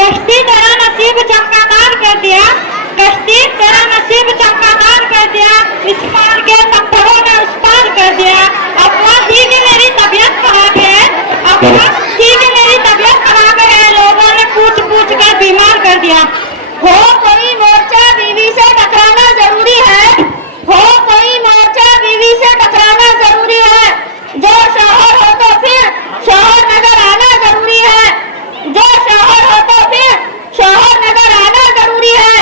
कश्ती तेरा नसीब चमकादार कर दिया, कश्ती तेरा नसीब चमकादार कर दिया, इस पार के पत्थरों ने उस पार कर दिया। अपना थी कि मेरी तबीयत खराब है, अपना थी कि मेरी तबीयत खराब है, लोगों ने पूछ पूछ कर बीमार कर दिया। हो कोई मोर्चा बीवी से टकराना जरूरी है, हो कोई मोर्चा बीवी से टकराना जरूरी है, जो शौहर हो तो फिर शौहर नजर आना जरूरी है, जो शौहर हो तो फिर शौहर नजर आना जरूरी है।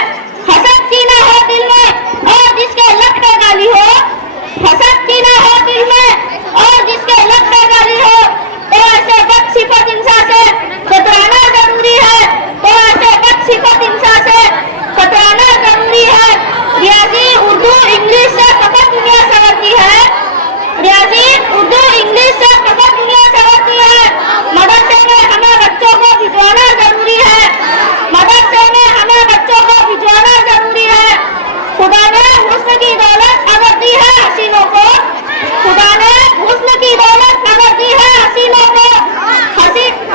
हसद की ना हो दिल में और जिसके लक पे गाली हो, हसद की ना हो दिल में और जिसके लक पे गाली हो, तो ऐसे बदसिफत इंसान से कतराना जरूरी है, तो ऐसे बदसिफत इंसान से कतराना जरूरी है। रियाजी उर्दू इंग्लिश से फकत दुनिया संवरती है, रियाजी उर्दू इंग्लिश से फकत दुनिया संवरती है। मदरसे में हमें बच्चों को भिजवाना जरूरी है, मदरसे में हमें बच्चों को भिजवाना जरूरी है। खुदा ने हुस्न की दौलत अगर दी है हसीनों को, खुदा ने हुस्न की दौलत अगर दी है हसीनों को,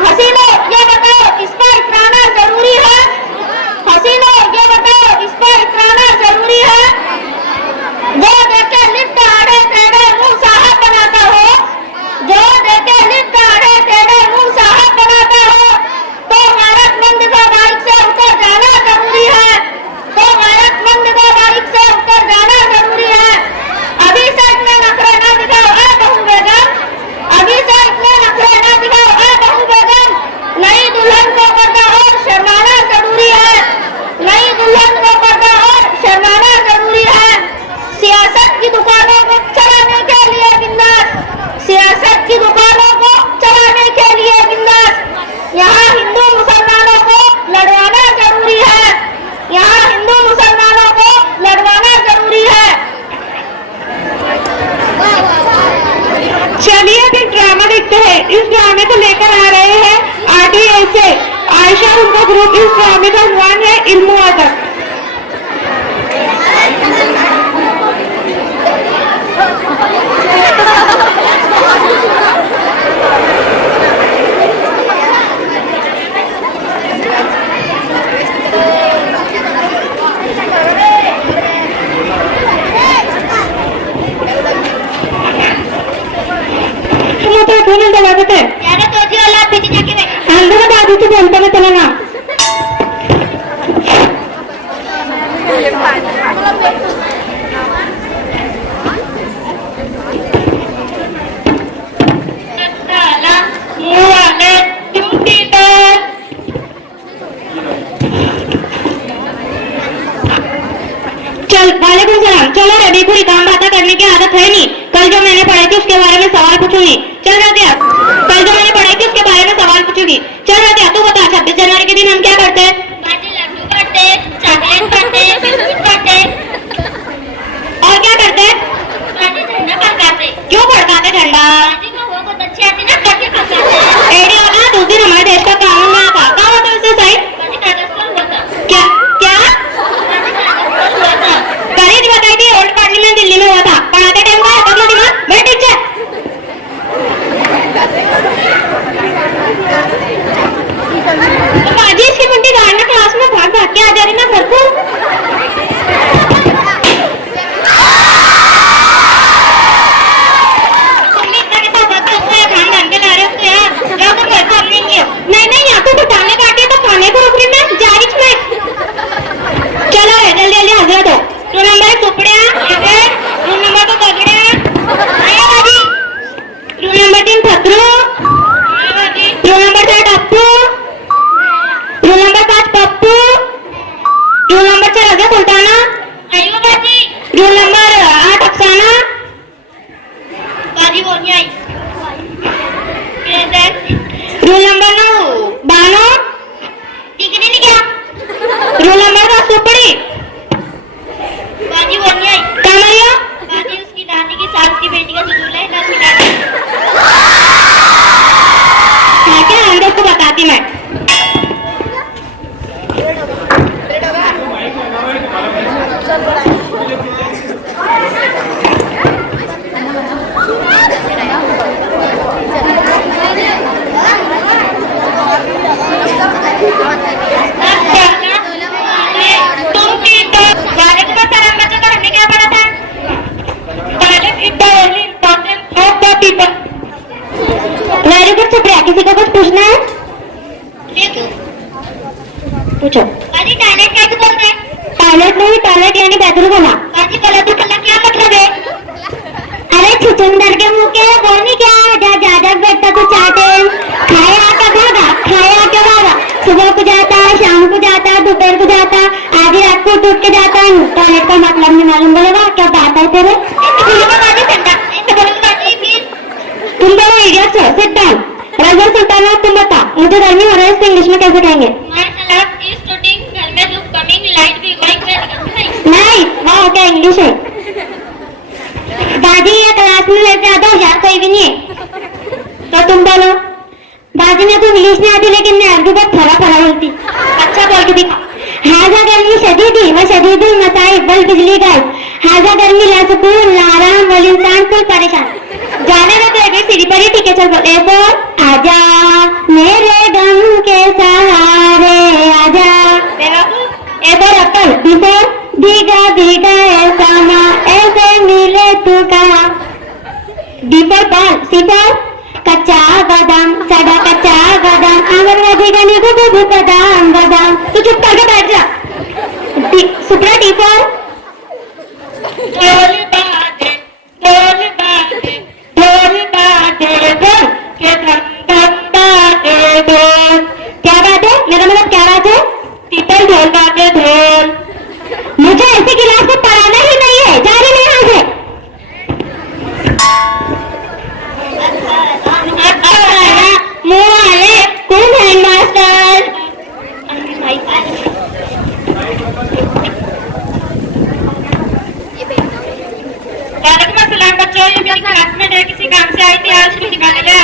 हसीनों ये बताओ इस पर इतराना जरूरी है, हसीनों ये बताओ इस पर इतराना जरूरी है। जो देखे लिफ्ट आड़े तेरे मुंह साहब बनाता हो, जो देखे लिफ्ट आड़े तेरे मुंह साहब बनाता हो, तो गैरतमंद को बाइक से उतर जाना जरूरी है, तो गैरतमंद को बाइक से उतर जाना जरूरी है। अभी से इतने नखरे ना दिखाओ ऐ बहू बेगम, अभी से इतने नखरे ना दिखाओ ऐ बहू बेगम। नई दुल्हन को पर्दा और शर्माना जरूरी है, नई दुल्हन को पर्दा और शर्माना जरूरी है। सियासत की दुकानों को चलाने के लिए बिंदास, सियासत की दुकानों को चलाने के लिए बिंदास। यहाँ हिंदू मुसलमानों को लड़वाना जरूरी है, यहाँ हिंदू मुसलमानों को लड़वाना जरूरी है। चलिए फिर ड्रामा देखते हैं। इस ड्रामे को लेकर आ रहे हैं RTL से आयशा और उनका ग्रुप। इस ड्रामे का उन्वान है इल्मो अदब। अंदर बाजू से बोलते में चला ना। चल वालेकुम सलाम। चलो रे, देखो काम बातें करने की आदत है नहीं। कल जो मैंने पढ़ाई थी उसके बारे में सवाल पूछूंगी। चल रतिया, कल जो मैंने पढ़ाई थी उसके बारे में सवाल पूछूंगी। चल रतिया, तू बता 26 जनवरी के दिन हम क्या करते हैं? लड्डू करते, चॉकलेट करते, बिस्कुट करते और क्या करते? झंडा फड़काते। क्यों फड़काते झंडा? अच्छी आती ना करके फड़काते। एडी वाला उस दिन हमारे देश का कानून में था। क्या होता है उससे सही? क्या क्या तारीख बताई थी? ओल्ड पार्लियामेंट दिल्ली में हुआ था। पढ़ाते टाइम का अपना दिमाग बैठ ठीक है। तो बाजी इसकी मुंडी गाड़ना क्लास में भाग भाग के आ जा रही ना घर को। नहीं यहाँ तो बताने काटे तो खाने को रोक रही मैं जारी में। चलो है जल्दी जल्दी हजरत हो। रूम नंबर टुकड़िया, रूम नंबर तो तगड़े, रूम नंबर 3 फतरू, रूम नंबर 4 टप्पू, पूछो। बाजी टॉयलेट कैसे बोलते हैं? टॉयलेट नहीं, टॉयलेट यानी बाथरूम बोला। बाजी गलत तो कल्ला क्या मतलब है? अरे छुचुंदर के मुंह के बोलनी क्या है? जा ज्यादा बैठता तो चाटे खाया क्या भागा, खाया क्या भागा। सुबह को जाता है, शाम को जाता है, दोपहर को जाता है, आधी रात को टूट के जाता है। टॉयलेट का मतलब नहीं मालूम बोलेगा, क्या बात है तेरे? तुम दोनों इडियट्स हो, सिट डाउन। रजल सुल्ताना तुम बता, मुझे गर्मी हो रहा है, इसको इंग्लिश में कैसे कहेंगे? नहीं, वाह क्या इंग्लिश है। बाजी ये क्लास में मेरे से ज्यादा होशियार कोई भी नहीं है, तो तुम बोलो। बाजी ने तो इंग्लिश नहीं आती, लेकिन मैं अर्दू बहुत फरा फरा बोलती। अच्छा बोल के दिखा। हाजा गर्मी शदीदी व शदीदुल मसाइब वल बिजली गायब। हाजा गर्मी ला सुकून ला आराम वल इंसान कुल परेशान। जाने दो तो एक सीढ़ी पर ही, ठीक है चल बोल। एक और आजा मेरे गम के सहारे आजा। एक और अक्ल बिफोर भीगा भीगा ऐसा माँ ऐसे मिले तू कहा। डिफर बॉल सिफर कच्चा बादाम सदा कच्चा बादाम आंगनवाड़ी का निगो दूध बादाम बादाम। तू चुप करके बैठ जा। सुपरा डिफर ढोल बाजे ढोल बाजे ढोल बाजे ढोल के धम धम बाजे ढोल। क्या बात है? मेरा मतलब क्या बात है? टीपल ढोल बाजे ढोल। मुझे ऐसे क्लास में पढ़ाना ही नहीं है, जा रही नहीं यहाँ से। मुँह वाले कौन है मास्टर? वालेकुम अस्सलाम बच्चों, ये मेरी क्लासमेट है, किसी काम से आई थी, आज उसको निकालने गया।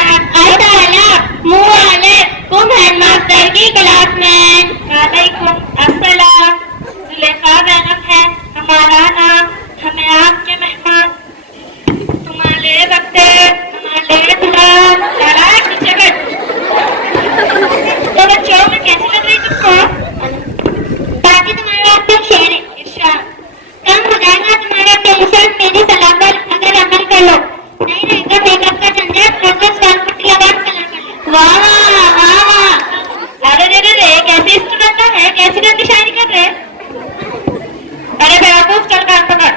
मुँह वाले कौन है मास्टर की क्लास में? वालेकुम अस्सलाम, जुलेखा बेगम है हमारा नाम, हमें आपके मेहमान तुम्हारे बच्चे हमारे गुलाम। नीचे बैठ। तो बच्चों मैं कैसी लग रही तुमको? बाकी तुम्हारे वास्ते शेर है इरशाद। कम हो जाएगा तुम्हारा टेंशन मेरी सलाह पर अगर अमल कर लो। नहीं रहेगा मेकअप का झंझट, प्रोसेस पट्टी लगा कलर कर लो। वाह वाह वाह। अरे रे रे रे कैसी इंस्ट्रूमेंट है, कैसी गंदी शायरी कर रहे। अरे बेवकूफ चल कान पकड़।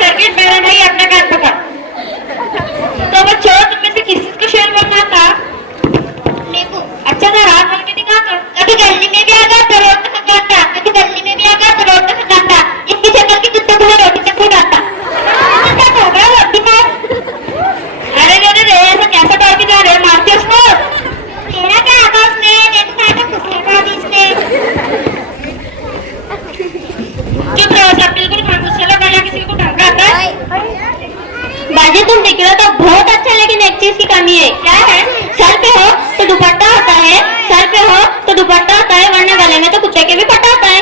सर्किट मेरा नहीं, अपना कान पकड़। तो बच्चों तुम में से किस चीज को शेर बोलना था? अच्छा जरा बोल के दिखा तो। कभी गली में भी आगा तो रोड तक खाता, कभी गली में भी आगा तो रोड तक खाता। इनकी शक्ल की कुत्ते तुम्हें रोटी तक खाता। क्या हो गया रोटी पर? अरे रे रे रे ऐसा कैसा डर के जा रहे हो? मारते उसको। तेरा क्या आगा उसने? देखो मैं तो खुश लगा दी इसने। चुप रहो सब, बिल्कुल खामोश चलो, गाना किसी को ढंग आता है? बाजी तुम दिख रहे हो तो बहुत अच्छा, लेकिन एक चीज की कमी है। क्या है? सर पे हो तो दुपट्टा होता है, सर पे हो तो दुपट्टा होता है, वरना गले में तो कुत्ते के भी पट्टा होता है।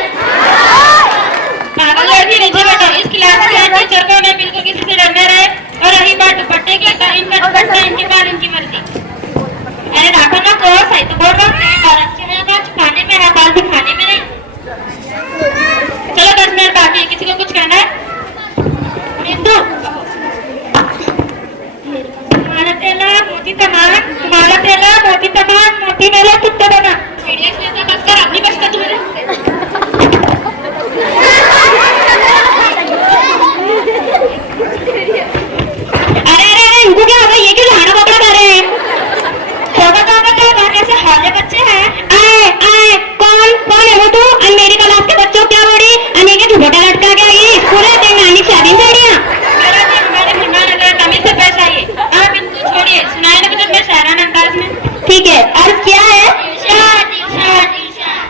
पागल लड़की नीचे बैठो। इस क्लास के टीचर को ना बिल्कुल किसी से डरना रहे। और रही बात दुपट्टे की, इनका दुपट्टा इनके बाल इनकी मर्जी। अरे राखो ना को सही तो बोल रहा हूँ, बाल अच्छे हैं, बाल छुपाने में है, बाल दिखाने में नहीं। चलो 10 मिनट बाकी है, किसी को कुछ कहना है? तुम्हारा तेला मोती तमाम, तुम्हारा तेला मोती तमाम, मोती मेला कुत्ता बना। बस कर अपनी बचता तुम्हारे। अरे अरे अरे इनको क्या होगा? ये क्यों लहाना बकरा कर रहे हैं? होगा तो होगा तो वहाँ कैसे हाले बच्चे हैं? आए आए कौन कौन है वो? तू मेरी क्लास के बच्चों क्या बोली? अनेक झुबटा लटका के आई स्कूल है, तेरी नानी की शादी में छोड़िया। मेरा जी हमारे मेहमान अगर तमीज से पेश आइए। आप इनको छोड़िए, सुनाए ना कुछ अपने शायराना अंदाज में। ठीक है, अर्ज क्या है?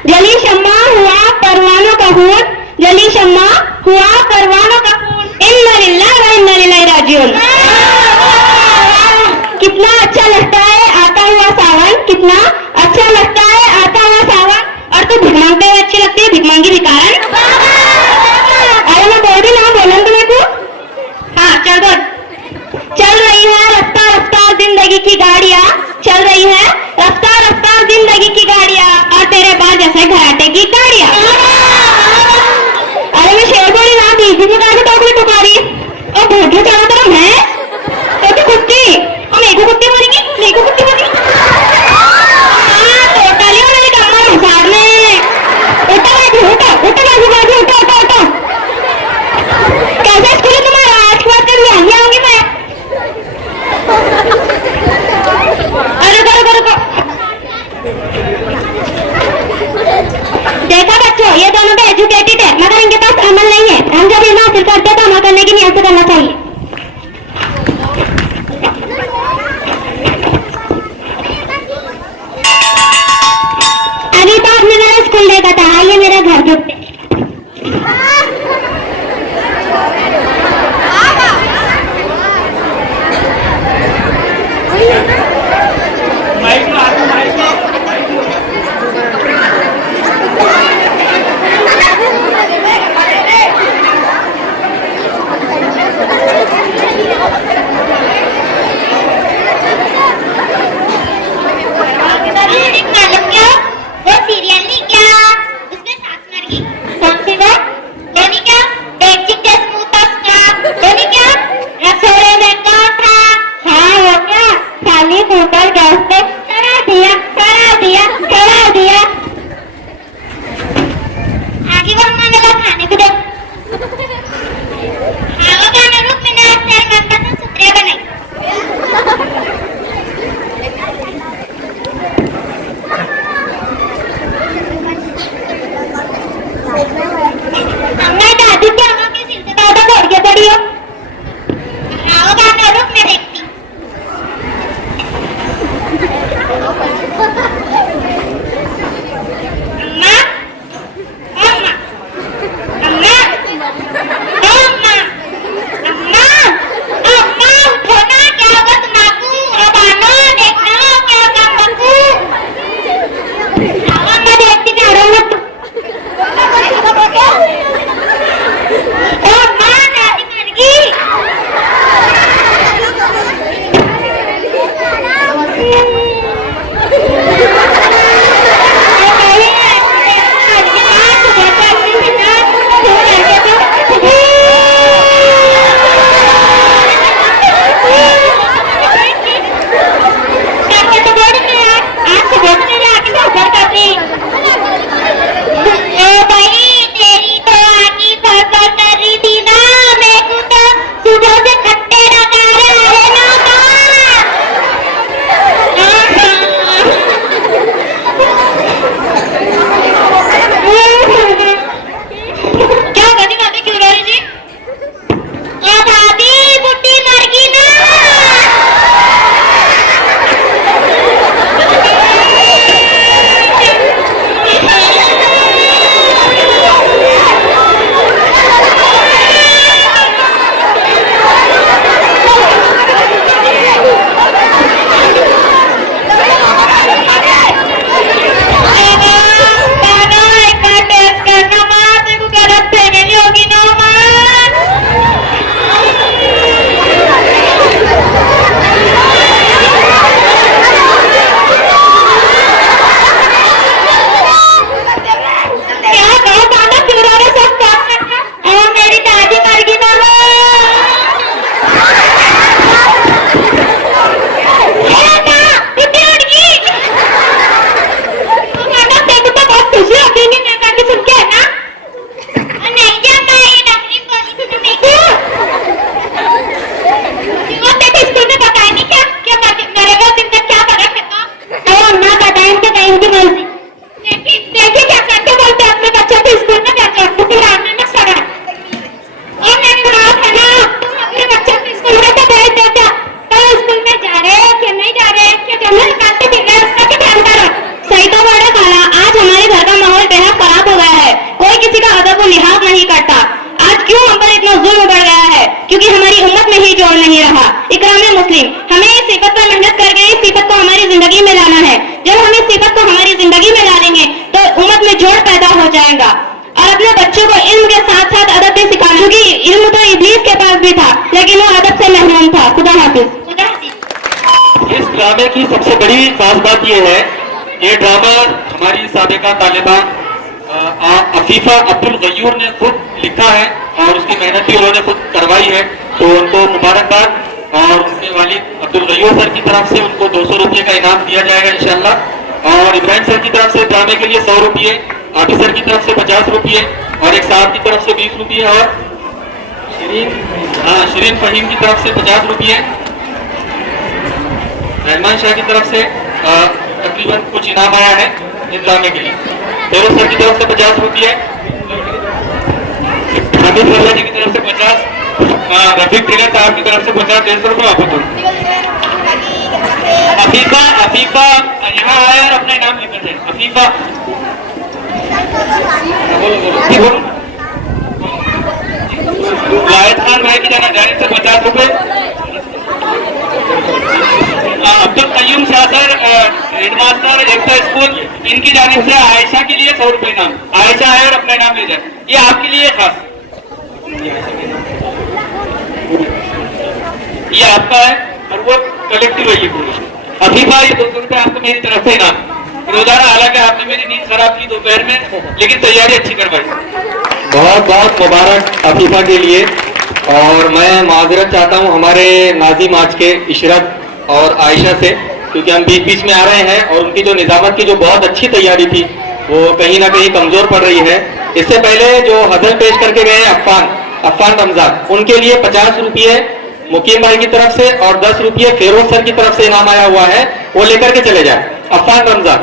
जली शम्मा हुआ परवानों का खून, जली शम्मा हुआ परवानों का खून। इन्ना लिल्लाहि व इन्ना इलैहि राजिऊन। कितना अच्छा लगता है आता हुआ सावन, कितना अच्छा लगता है आता हुआ सावन। और तू भिख मांगते हुए अच्छी लगती है, भिख मांगी भिखारन। अरे मैं बोल रही ना, बोलन तो मेरे को। हाँ चल बोल। चल रही है रफ्तार रफ्तार जिंदगी की गाड़ियाँ, चल रही है रफ्तार रफ्तार जिंदगी की गाड़ियाँ, और तेरे बाल जैसे घराटे की गाड़ियाँ। अरे मैं शेर बोली ना, बीच में काहे टोकरी टुकारी और भूखे चारों तरफ है। तो कुत्ती, और मेरे को कुत्ती बोलेंगी, मेरे को कुत्ती बोलेंगी। ध्यान से करना चाहिए। अभी तो आपने मेरा स्कूल देखा था, आइए मेरा घर देखते। ड्रामे की सबसे बड़ी खास बात यह है, ये ड्रामा हमारी साबिका तालिबा अफीफा अब्दुल गयूर ने खुद लिखा है और उसकी मेहनत भी उन्होंने खुद करवाई है, तो उनको मुबारकबाद। और उनके वालिद अब्दुल गयूर सर की तरफ से उनको 200 रुपये का इनाम दिया जाएगा इंशाल्लाह। और इब्राहिम सर की तरफ से ड्रामे के लिए 100 रुपये, आबिद सर की तरफ से 50 रुपये और एक साहब की तरफ से 20 रुपये और शरीन फहीम की तरफ से 50 रुपये, रहमान शाह की तरफ से तकरीबन कुछ इनाम आया है इस ड्रामे के लिए। फेरोज सर की तरफ से 50 रुपये, हामिद वर्ला जी की तरफ से 50, रफीक टेलर साहब की तरफ से 50-150 रुपये आपको दूँ। अफीफा अफीफा यहाँ आया और अपना नाम लिख दे। अफीफा बोलो। वाहिद खान भाई की जानिब से 50 रुपये। अब्दुल कयूम शाह सर हेडमास्टर एकता स्कूल, इनकी जानिब से आयशा के लिए 100 रुपये नाम। आयशा है और अपना नाम ले जाए, ये आपके लिए खास, ये आपका है और वो कलेक्टिव है ये पूरी। अफीफा ये 200 रुपये आपको मेरी तरफ से इनाम। रोजाना हालांकि आपने मेरी नींद खराब की दोपहर में, लेकिन तैयारी अच्छी करवाई। बहुत बहुत मुबारक अफीफा के लिए। और मैं माजरत चाहता हूं हमारे नाजिम आज के इशरत और आयशा से, क्योंकि हम बीच बीच में आ रहे हैं और उनकी जो निजामत की जो बहुत अच्छी तैयारी थी वो कहीं ना कहीं कमजोर पड़ रही है। इससे पहले जो हजल पेश करके गए अफान रमजान, उनके लिए 50 रुपये मुकीम भाई की तरफ से और 10 रुपये फेरोज सर की तरफ से इनाम आया हुआ है, वो लेकर के चले जाए। अफान रमजान।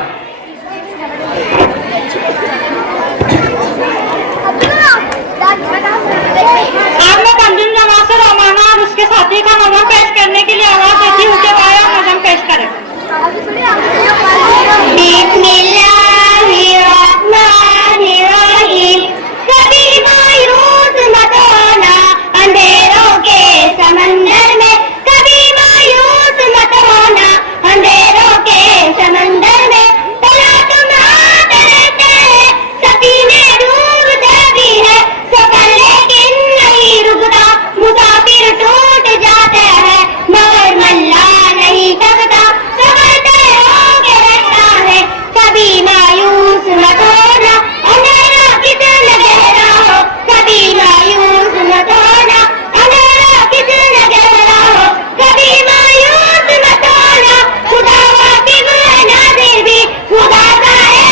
आपने तंजीम जमात से रोमाना और उसके साथी का नज़म पेश करने के लिए आवाज देती हुई आया और नज़म पेश करें। बिस्मिल्लाहिर्रहमानिर्रहीम। कभी मायूस मत होना अंधेरों के समंदर में, कभी मायूस मत होना अंधेरों के समंदर में। तला तुम आते रहते हैं, सफीने डूबते भी है, सफर लेकिन नहीं रुकता, मुसाफिर टूट जाते हैं मगर मल्ला नहीं थकता, सफर तय होके रहता है। कभी मायूस मत होना अंधेरा कितना गहरा हो, कभी मायूस मत होना अंधेरा कितना गहरा हो, कभी मायूस मत होना। खुदा वाकिफ है नाज़िर भी, खुदा का है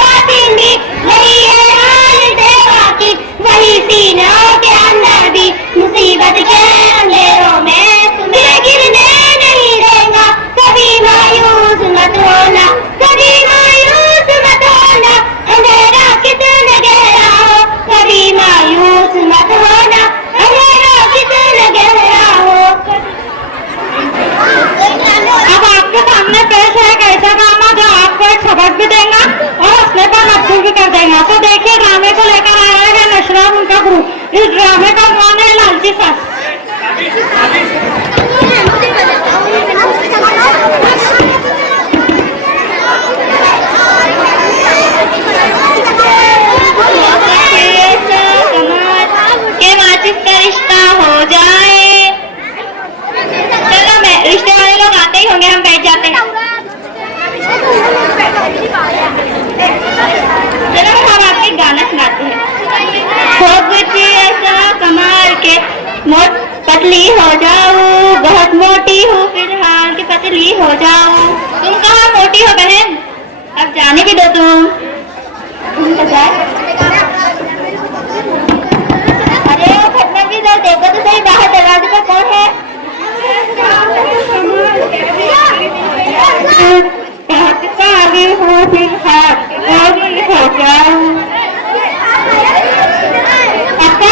बातिन भी, वही है हाल से वाकिफ, वही सीनों के अंदर भी। मुसीबत के अंधेरों में तुम्हें गिरने नहीं देगा, कभी मायूस मत होना, कभी मायूस मत होना अंधेरा कितना गहरा हो, कभी मायूस मत होना अंधेरा कितना गहरा हो। अब आपके सामने पेश है एक ऐसा ड्रामा जो आपको एक सबक भी देगा और हंसने पर मजबूर भी कर देगा। तो देखिए ड्रामे को लेकर आया है नशरा उनका ग्रुप। इस ड्रामे का नाम है लालची सास। के वाजिब का रिश्ता हो जाए। चलो मैं रिश्ते वाले लोग आते ही होंगे, हम बैठ जाते हैं। चलो हम आपको एक गाना सुनाते हैं। खूब ऐसा कमाल के मोट पतली हो जाऊं, बहुत मोटी हूँ फिलहाल कि पतली हो जाऊं। तुम कहाँ मोटी हो बहन, अब जाने भी दो तुम अरे वो खटना की इधर देखो तो सही, बाहर दरवाजे पर कौन है? सारी हूँ फिलहाल पतली हो जाऊं। अच्छा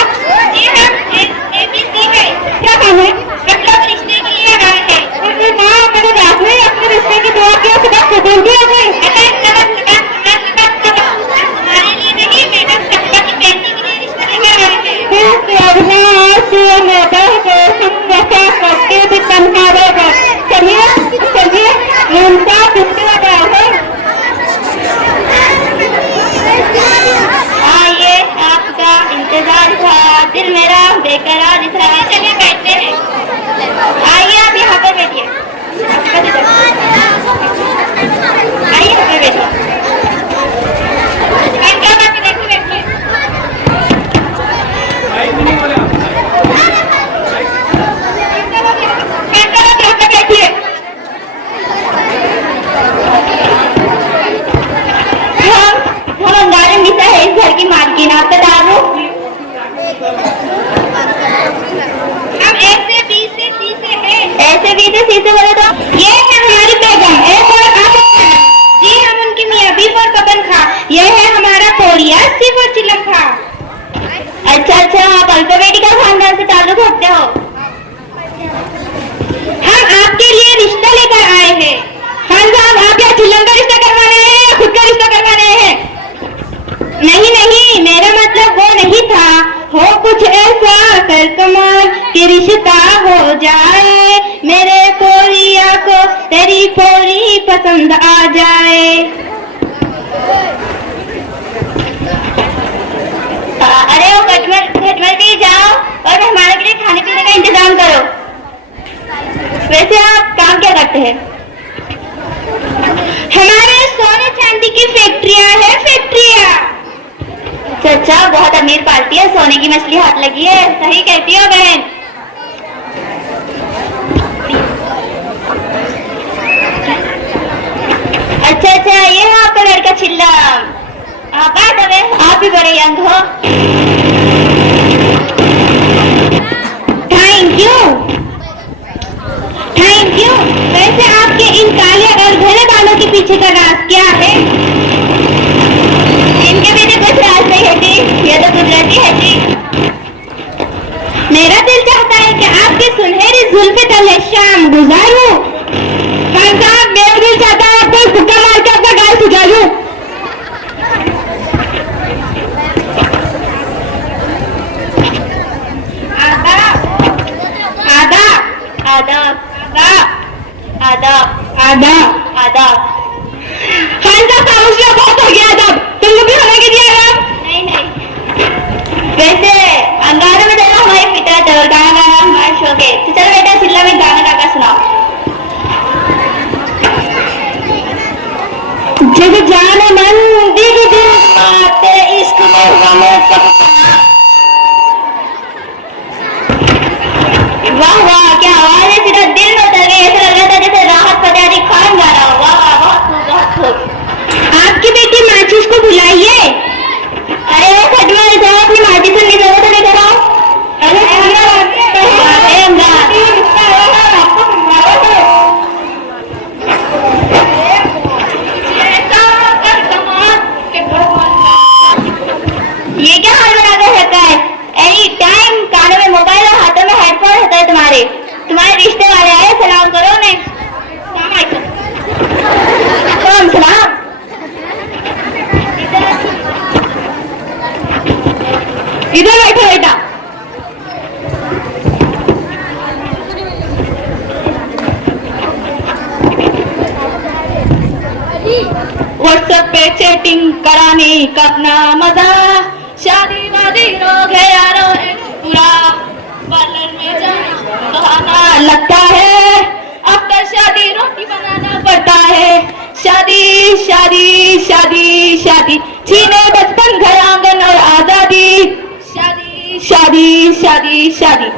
जी हाँ, ABC है। क्या काम है? मतलब रिश्ते के लिए आए हैं। अरे माँ, मैंने रात में अपने रिश्ते की दुआ किया, सुबह कबूल भी हो गई। हमारे लिए नहीं, मैडम सप्पा की बेटी के लिए रिश्ते लेकर आए हैं। करके भी चलिए चलिए, उनका किसके लगा है? कुछ ऐसा कर कमाल कि रिश्ता हो जाए, मेरे पोरिया को तेरी पोरी पसंद आ जाए। अरे वो खटमल भी जाओ और मेहमानों के लिए खाने पीने का इंतजाम करो। वैसे आप काम क्या करते हैं? हमारे सोने चांदी की फैक्ट्रियां है, फैक्ट्रियां। अच्छा, बहुत अमीर पार्टी है, सोने की मछली हाथ लगी है। सही कहती हो बहन। अच्छा, ये है आपका लड़का चिल्लम। आप भी बड़े यंग हो। Thank you. वैसे आपके इन काले और घने बालों के पीछे का राज क्या है? इनके पीछे कुछ राज नहीं है जी, ये तो कुदरती है जी। मेरा दिल चाहता है कि आपकी सुनहरी जुल्फे तले शाम गुजारूं। खान साहब, मेरा दिल चाहता है आपको भुक्का मार के अपना गाल सुझा लूं। आदाब। खान साहब, खामोशी बहुत हो गया। जब तुमको भी खाने के दिया है? नहीं। वैसे अंगारों में देना हमारी फितरत है और गाना गाना हमारा शौक है। तो चलो बेटा, चिल्ला में गाना गाकर सुनाओ। जब जाने मन दिल तेरे इश्क वाह वाह, क्या आवाज है, सीधा दिल में उतर गई। ऐसा लग रहा था जैसे राहत फतेह अली खान गा रहा हो। वाह, बहुत खूब। आपकी बेटी माचिस को बुलाइए। अरे वो खटमल जाओ, अपनी माचिस से निकलो तो लेकर आओ। ये क्या हाल बना कर रखा है? एनी टाइम कानों में मोबाइल और हाथों में हेडफोन रहता है। तुम्हारे रिश्ते वाले आए, सलाम करो उन्हें। कौन सलाम? इधर बैठो बेटा। व्हाट्सएप पे चैटिंग कराने का अपना मजा, शादी वादी लोग है यारो पूरा, पार्लर में जाना बहाना लगता है, अब तो शादी रोटी बनाना पड़ता है। शादी छीने बचपन, घर आंगन और आजादी। शादी।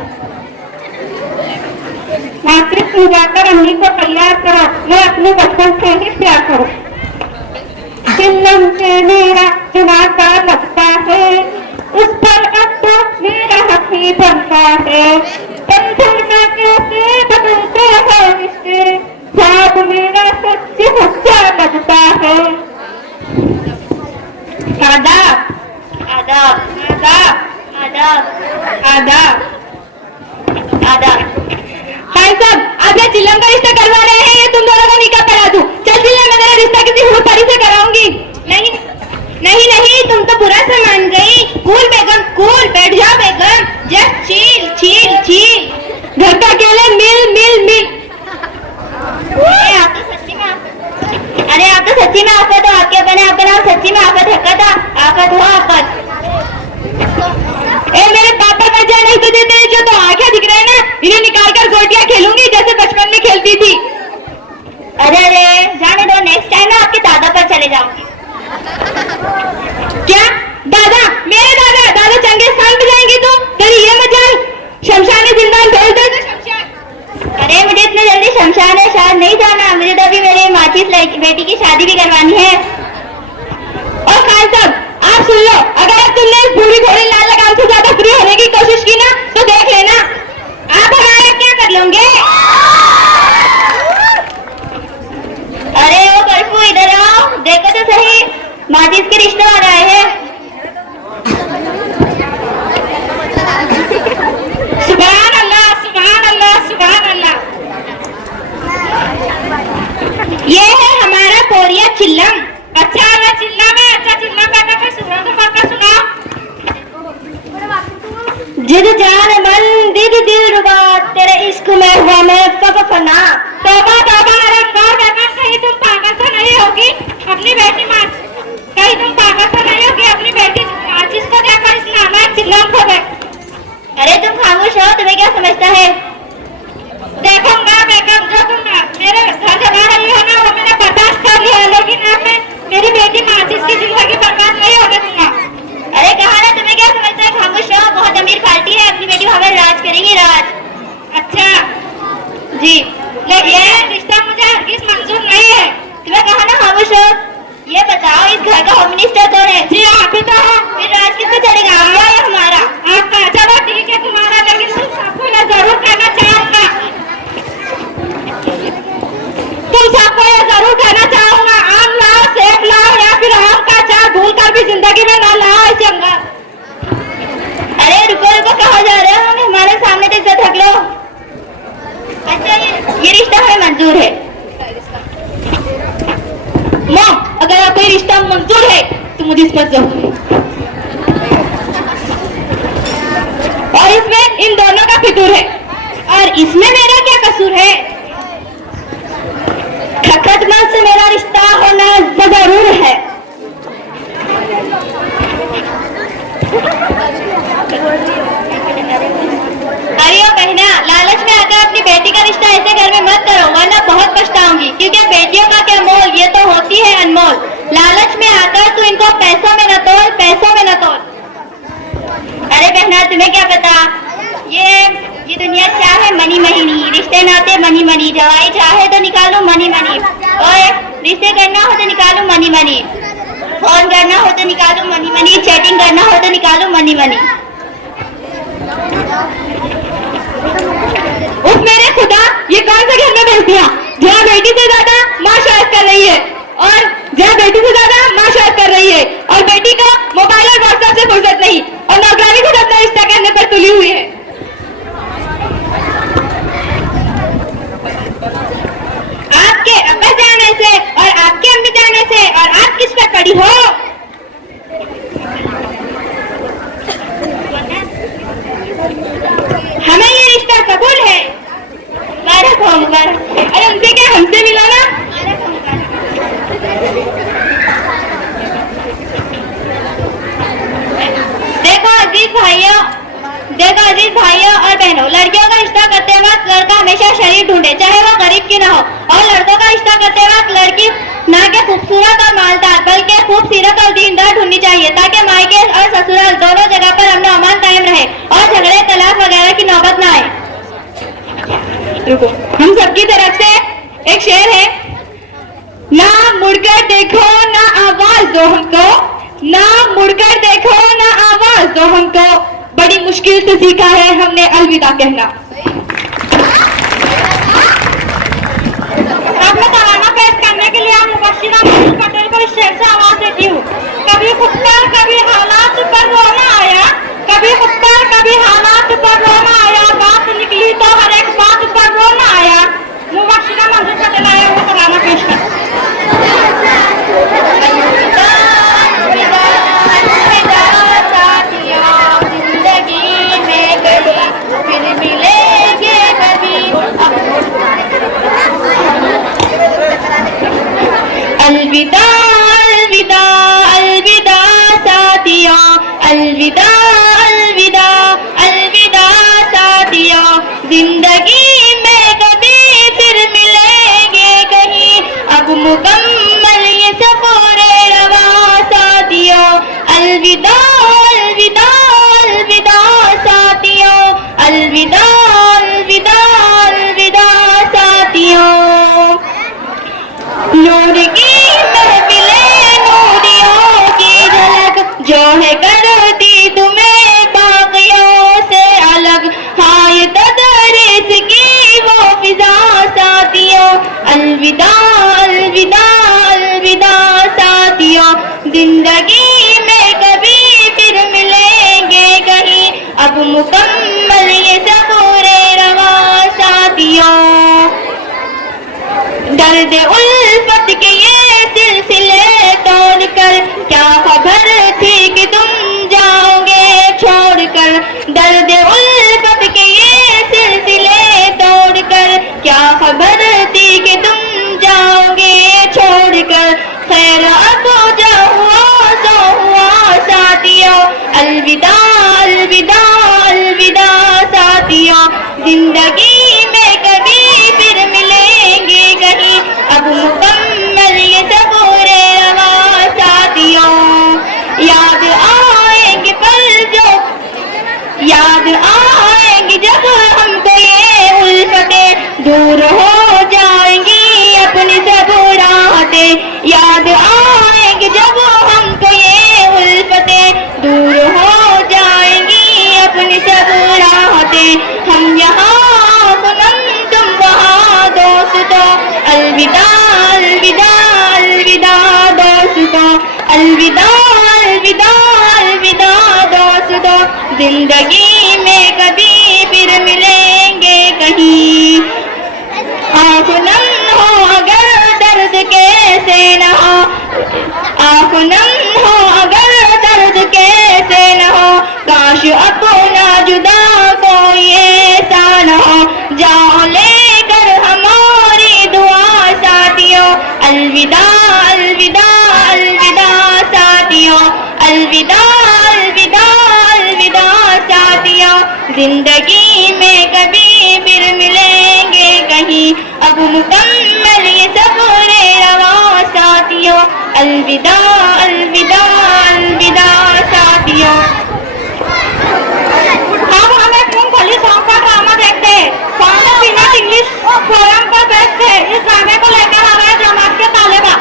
मातृ पूजा कर अम्मी को तैयार करो, मैं अपने बचपन से ही प्यार करूं। चिल्लम से मेरा चुनाता लगता है, उस पर अब तो मेरा हक ही बनता है। पत्थर में कैसे बदलते हैं रिश्ते, ख्वाब मेरा सच्चा लगता है। आदाब। भाई साहब, आप ये चिल्लम का रिश्ता करवा रहे हैं, ये तुम दोनों का निकाह करा दूं। चल चिल्लम, मैं तेरा रिश्ता किसी हुड़पड़ी से कराऊंगी। नहीं, तुम तो बुरा से मान गई। कूल बेगम, कूल, बैठ जाओ बेगम, जस्ट चील। घर का अकेले मिल। अरे आप तो सच्ची में आफत हो। आपके अपने आपका नाम सच्ची में आफत है। आफत हो आफत। मेरे पापा का जान नहीं तो देते, जो तो आंखें दिख रहे हैं ना, इन्हें निकाल कर गोटियां खेलूंगी जैसे बचपन में खेलती थी। अरे जाने दो, नेक्स्ट टाइम ना आपके दादा पर चले जाऊंगी। क्या दादा? मेरे दादा चंगेज खान पे जाएंगे तो तेरी ये मजाल शमशान जिंदान ढोल दो शमशान। अरे मुझे इतने जल्दी शमशान है शायद नहीं जाना, मुझे तो अभी मेरे माचिस बेटी की शादी भी करवानी है। और खान साहब, आप सुन लो, अगर अब तुमने इस बूढ़ी घोड़ी लाल लगाम से ज्यादा फ्री होने की कोशिश की ना, तो देख लेना आप हमारा क्या कर लोगे। अरे ओ कर्फू, इधर आओ, देखो तो सही, माचिस के रिश्ते वाले आए हैं। सुभान अल्लाह। ये है हमारा पोरिया चिल्लम। अच्छा चिल्लम है, अच्छा चिल्लम का सुना तो पक्का सुना। जिद जान मन दिल दिल रुबा, तेरे इश्क में हुआ मैं फना। तौबा तौबा अरंगार बेगम, कहीं तुम पागल तो नहीं होगी अपनी बेटी कहीं तुम पागल तो नहीं होगी अपनी बेटी माचिस को देखकर इस नालायक चिल्लाम खो गए। अरे तुम खामोश हो, तुम्हें क्या समझता है? देखूंगा बेगम, जो तुम मेरे घर जला रही हो ना वो मैंने बर्दाश्त कर लिया, लेकिन अब मैं मेरी बेटी माचिस की जिंदगी बर्बाद नहीं होने दूंगा। अरे कहा ना, तुम्हें क्या समझता है? खामोश रहो, बहुत अमीर पार्टी है, अपनी बेटी हमें राज करेंगी, राज। अच्छा जी, लेकिन ये रिश्ता मुझे हरगिज़ मंजूर नहीं है। तुम्हें कहा ना खामोश रहो। ये बताओ, इस घर का होम मिनिस्टर कौन है? जी आप ही तो हो। फिर राज किसको चलेगा, आपका या हमारा? आपका। चलो ठीक है तुम्हारा, लेकिन तुम सबको ये जरूर कहना चाहूंगा, आम लाओ, सेब लाओ या फिर आम का अचार भूल कर भी जिंदगी में ना लाओ इस जंगल। अरे रुको रुको, कहाँ जा रहे हो? हमारे सामने तो इज्जत रख लो। अच्छा ये रिश्ता हमें मंजूर है। माँ, अगर आपको ये रिश्ता मंजूर है तो मुझे इस पर जरूर, और इसमें इन दोनों का फितूर है, और इसमें मेरा क्या कसूर है? खटमल से मेरा रिश्ता होना जरूर है। अरे ओ बहना, लालच में आकर अपनी बेटी का रिश्ता ऐसे घर में मत करो, वरना बहुत पछताऊंगी, क्योंकि बेटियों का क्या मोल, ये तो होती है अनमोल। लालच में आकर तू इनको पैसों में न तोल, पैसों में न तोल। अरे बहना, तुम्हें क्या पता, ये दुनिया क्या है? मनी महीनी, रिश्ते नाते मनी मनी, जवाई चाहे तो निकालो मनी मनी, और रिश्ते करना हो तो निकालो मनी मनी, फोन करना हो तो निकालो मनी मनी, चैटिंग करना हो तो निकालो मनी मनी। उस मेरे खुदा, ये कौन सा घर में भेज दिया जहाँ बेटी से ज्यादा माँ शायद कर रही है, और जहाँ बेटी से ज्यादा माँ शायद कर रही है, और बेटी को मोबाइल और व्हाट्सएप से फुर्सत नहीं, और नौकरानी खुद अपना रिश्ता करने पर तुली हुई है। आपके अब्बा जाने से और आपके अम्मी जाने से, और आप किस पर पड़ी हो? हमें ये रिश्ता कबूल है। मुबारक हो, मुबारक। अरे उनसे क्या, हमसे मिलाना। देखो अजीज भाइयों और बहनों, लड़कियों का रिश्ता करते वक्त लड़का हमेशा शरीर ढूंढे, चाहे वो गरीब की ना हो, और लड़कों का रिश्ता करते वक्त लड़की ना के खूबसूरत और मालदार, बल्कि खूबसूरत और दीनदार ढूंढनी चाहिए, ताकि मायके और ससुराल दोनों जगह पर अमन अमान कायम रहे और झगड़े तलाक वगैरह की नौबत ना आए। रुको, हम सबकी तरफ से एक शेर है। ना मुड़कर देखो ना आवाज दो हमको, ना मुड़कर देखो ना आवाज दो हमको, बड़ी मुश्किल से सीखा है हमने अलविदा कहना। अपना तराना पेश करने के लिए हम मुबश्शिरा पटेल को इस शेर से आवाज देती हूँ। कभी खुद पर कभी हालात पर रोना आया, कभी खुद पर कभी हालात पर रोना आया, बात निकली तो हर एक बात पर रोना आया। मुबश्शिरा मंजूर पटेल आया वो तराना पेश कर। अलविदा अलविदा अलविदा साथियों, अलविदा अलविदा अलविदा साथियों, जिंदगी में कभी फिर मिलेंगे कहीं, अब मुकम्मल ये सफर रवा साथियों। अलविदा अलविदा अलविदा साथियों, अलविदा अलविदा अलविदा साथियों। नूर की महफिलें नूरियों की झलक जो है करती तुम्हें बाकियों से अलग, हाँ ये तदरीस की वो फिजा साथियों। अलविदा अलविदा अलविदा साथियों, जिंदगी में कभी फिर मिलेंगे कहीं, अब मुकम्मल ये सफर रवा साथियों। दर्द उल्फत के ये सिलसिले तोड़कर क्या खबर थी कि तुम जाओगे छोड़कर, दर्द खैर अब जो हुआ सो हुआ साथियों, अलविदा अलविदा अलविदा साथियों, जिंदगी में कभी फिर मिलेंगे कहीं, अब मुकम्मल ये सब रवा साथियों। याद आएंगे पल जो, याद आएंगे जब हमको ये उल्फतें, दूर हो जाएंगी अपनी सब राहतें। याद आएंगे जब हमको ये उल्फतें, दूर हो जाएंगी अपनी सब राहतें। हम यहाँ सनम तुम वहाँ दोस्तों, अलविदा अलविदा अलविदा दोस्तों, अलविदा अलविदा अलविदा दोस्तों, जिंदगी में कभी फिर मिलेंगे कहीं। आँख नम हो अगर दर्द कैसे न हो, आँख नम हो अगर दर्द कैसे न हो, काश अपना जुदा कोई ऐसा न हो, जाओ लेकर हमारी दुआ साथियों, अलविदा अलविदा अलविदा साथियों, अलविदा अलविदा अलविदा साथियों, जिंदगी में कभी फिर मिलेंगे कहीं, अब मुकम्मल ये सब रवा साथियों, अलविदा अलविदा अलविदा साथियों। अब हम एक मूंगफली सॉन्ग का ड्रामा देखते हैं। सॉन्ग पीना इंग्लिश फोरम पर बैठते हैं। इस ड्रामे को लेकर आ रहा है जमात के तालिबा।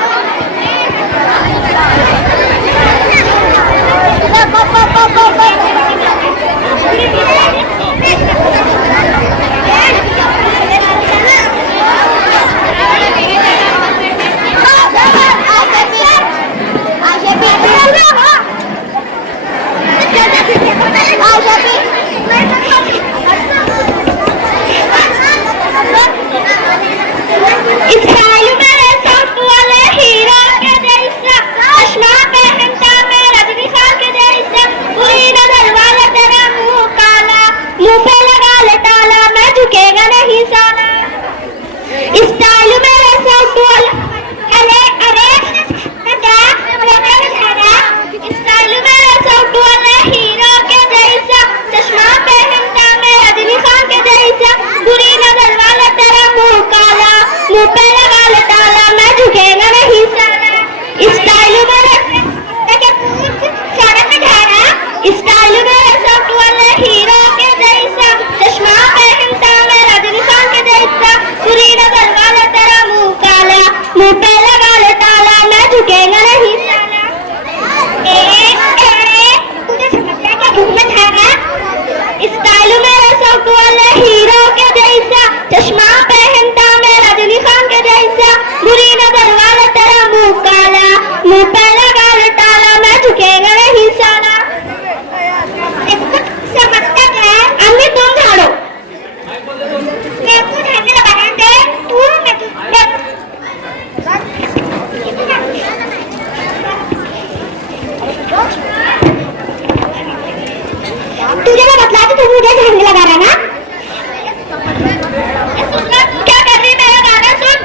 क्या कर रही मेरा गाना सुन,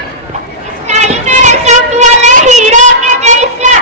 स्टाइल मेरे सॉफ्ट वाले हीरो के जैसा,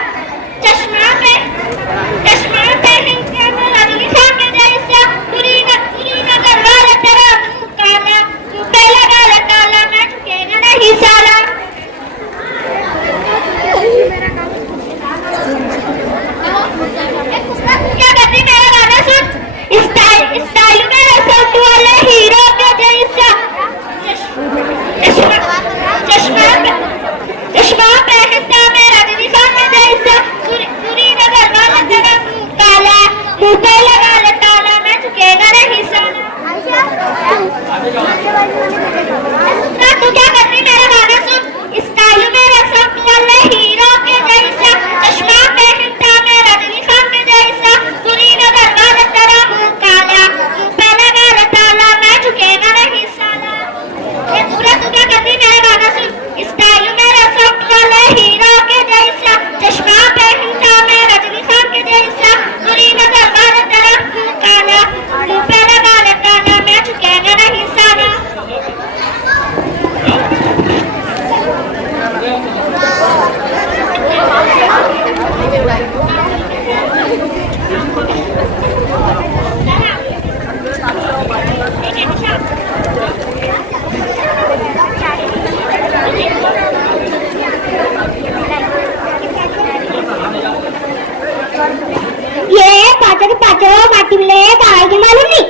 जुमले हैं कहाँ की मालूम नहीं।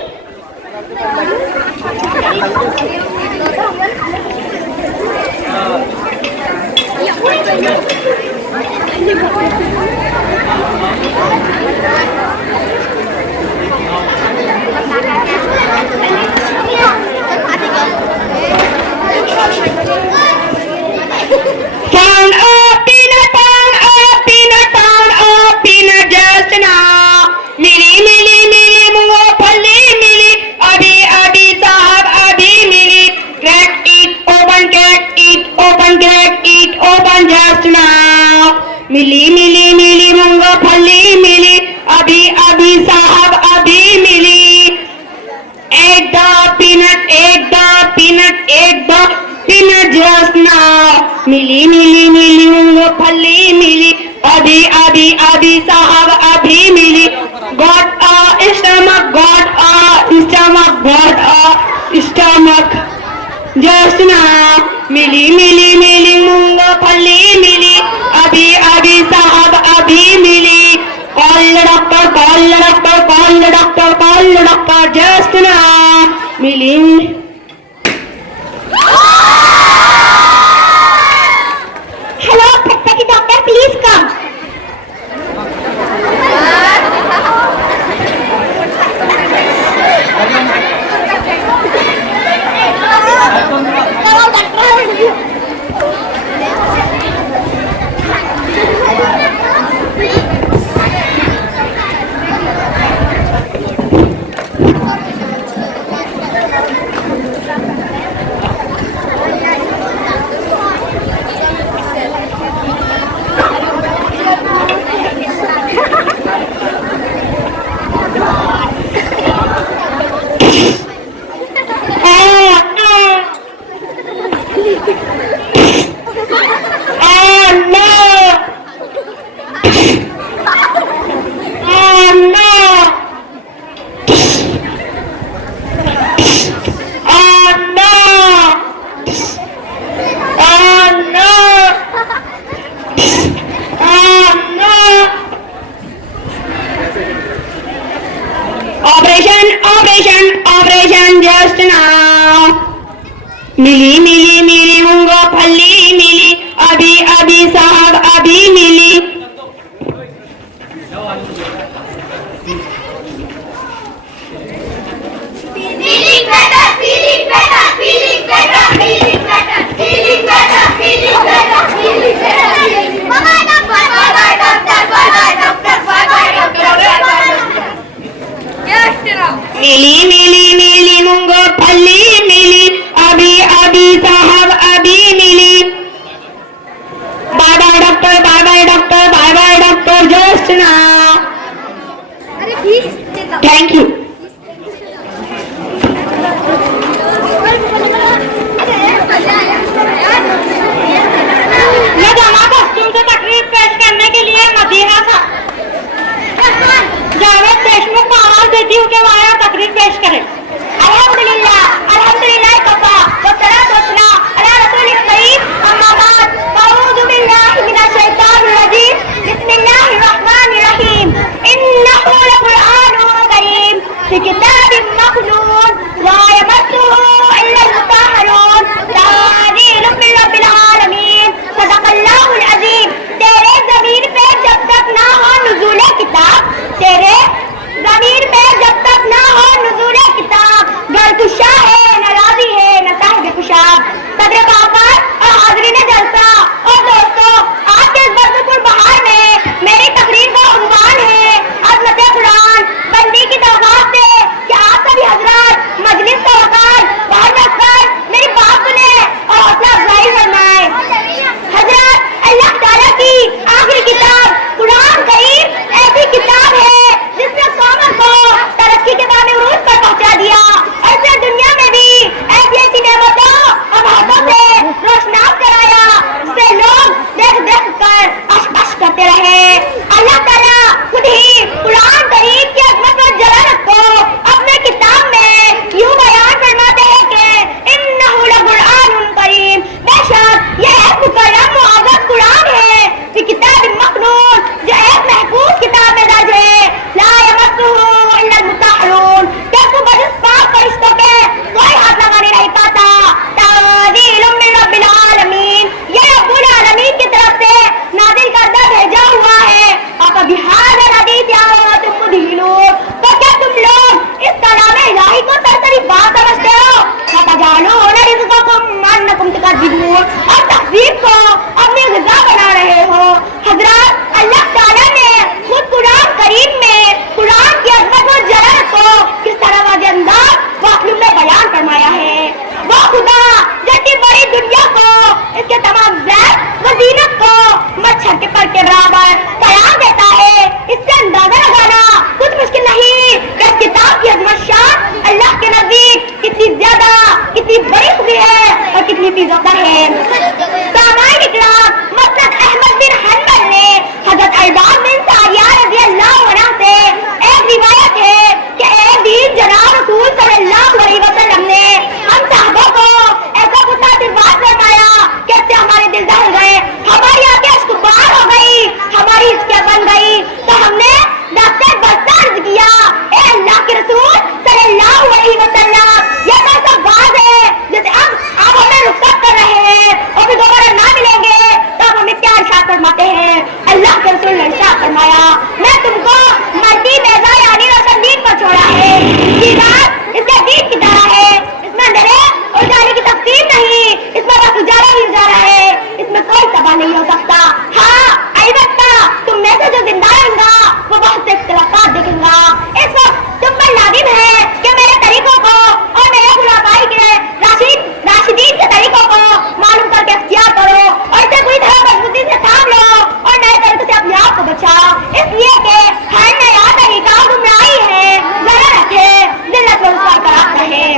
Found a peanut, found a peanut, found a peanut just now. मिली मिली मिली मूंगफली मिली, अभी अभी साहब अभी मिली। Crack it open, crack it open, crack it open just now. मिली मिली मिली मूंगफली मिली, अभी अभी साहब अभी मिली। Ate the peanut, ate the peanut, ate the peanut just now. मिली मिली मिली मूंगफली मिली, अभी अभी अभी साहब अभी मिली। Got a stomach, got a stomach, got a stomach just now. मिली मिली मिली मूंगफली मिली, अभी अभी साहब अभी मिली। Call the doctor, call the doctor, call the doctor, call the doctor just now. Milli Hello, Pathaki doctor, please come. Operation just now. मिली मिली मिली मूंगफली मिली, अभी अभी साहब अभी मिली। Feeling better, feeling better, feeling better, feeling better, feeling better, feeling better, feeling better. Bye bye doctor, bye bye doctor, bye bye doctor, bye bye doctor, bye bye doctor. मिली मिली मिली मूंगफली मिली, अभी अभी साहब अभी मिली। Bye bye doctor, bye bye doctor, bye bye doctor just now. Thank you. मैं जमा costume से तकरीर पेश करने के लिए मदीना था। जावेद देशमुख को आवाज देती हूँ कि वहाँ तकरीर पेश करें। अल्हम्दुलिल्लाह, अल्हम्दुलिल्लाह कफ़ा, वस्सलातु वस्सलाम अला रसूलिल करीम, अम्मा बाद, अऊज़ु बिल्लाहि मिनश शैतानिर रजीम, बिस्मिल्लाहिर रहमानिर रहीम, इन्नहु लक़ुरआनुन करीम, फ़ी किताबिम मकनून, ला यमस्सुहु इल्लल मुतahharun, तंज़ीलुम मिन रब्बिल आलमीन, सदक़ल्लाहुल अज़ीम। तेरे ज़मीर पे जब तक ना हो नुज़ूले किताब, तेरे ज़मीर पे जब तक ना हो नुज़ूले किताब, के बराबर प्यार देता है, इससे अंदाजा लगाना कुछ मुश्किल नहीं कि इस किताब की अजमत शान अल्लाह के नजदीक कितनी ज्यादा, कितनी बड़ी खुदी है और कितनी फीज़दा है। सामाईन इकराम, मसलन अहमद बिन हंबल ने हजरत अरबाब बिन सारिया रज़ी अल्लाह अन्हा से एक रिवायत है कि एक दिन जनाब रसूल सल्लल्लाहु अलैहि वसल्लम ने हम साहबा को ऐसा गुस्सा दिलवार फरमाया कि इससे हमारे दिल दहल गए, हमारी आंखें अश्कबार हो गई, हमारी हिचकियां बन गई। तो हमने दस्ते बस्ता अर्ज किया, ए अल्लाह के रसूल सल्लल्लाहु अलैहि वसल्लम, ये कैसा बात है जैसे आप हमें रुखसत कर रहे हैं और फिर दोबारा ना मिलेंगे, तब हमें क्या इरशाद फरमाते हैं? अल्लाह के रसूल ने इरशाद फरमाया, मैं तुमको मर्दी मैदा यानी रोशनदीन पर छोड़ा है, ये रात इसके दीन की तरह है, इसमें अंधेरे और उजाले की तकसीम नहीं, इसमें बस उजाला ही उजाला है, इसमें कोई तबाह नहीं हो सकता। हाँ, अलबत्ता तुम में से जो जिंदा रहेगा वो बहुत से इख्तिलाफात देखेगा। इस वक्त तुम पर लाजिम है कि मेरे तरीकों को और मेरे खुलाफाई के राशिदीन के तरीकों को मालूम करके इख्तियार करो और इसे पूरी तरह मजबूती से थाम लो और नए तरीकों से अपने आप को बचाओ, इसलिए कि हर नया तरीका गुमराही है, ज़लालत है, जिल्लत व रुसवाई का रास्ता है।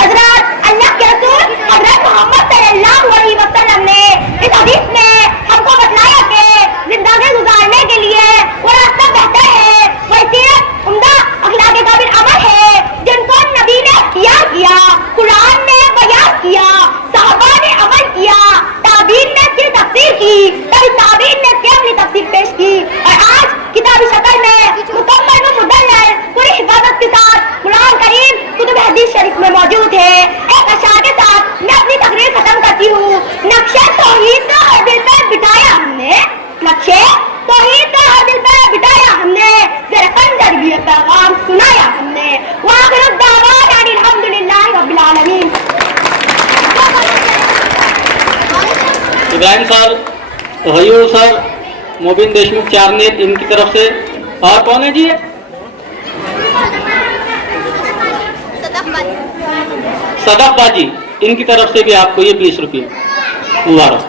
हज़रत अल्लाह के रसूल हज़रत मोहम्मद सल्लल्लाहु अलैहि वसल्लम ने इस हदीस में हमको बतलाया कि जिंदगी गुजारने के लिए वो रास्ता बेहतर है, वही सीरत उम्दा अखलाक काबिल अमल है जिनको नबी ने इख्तियार किया, कुरान ने बयान किया, सहाबा ने अमल किया, ताबीन ने इसकी तफसीर की, तभी ताबीन ने इसकी अपनी तफसीर पेश की और आज किताबी शक्ल में मुकम्मल व मुदल्लल पूरी हिफाजत के साथ कुरान करीम कुतुब हदीस शरीफ में मौजूद है। एक अशार के साथ मैं अपनी तकरीर खत्म करती हूँ। नक्शे तौहीद का हर दिल पे बिठाया हमने, नक्शे तौहीद का हर दिल पे बिठाया हमने, ज़रा खंजर भी पैगाम सुनाया हमने। वाखिर दावाना अनिल हम्दुलिल्लाहि रब्बिल आलमीन। इब्राहिम सर, हयूर सर, मोबिन देशमुख चारनेर, इनकी तरफ से। और कौन है जी? सदफ बाजी, इनकी तरफ से भी आपको ये 20 रुपये मुबारक।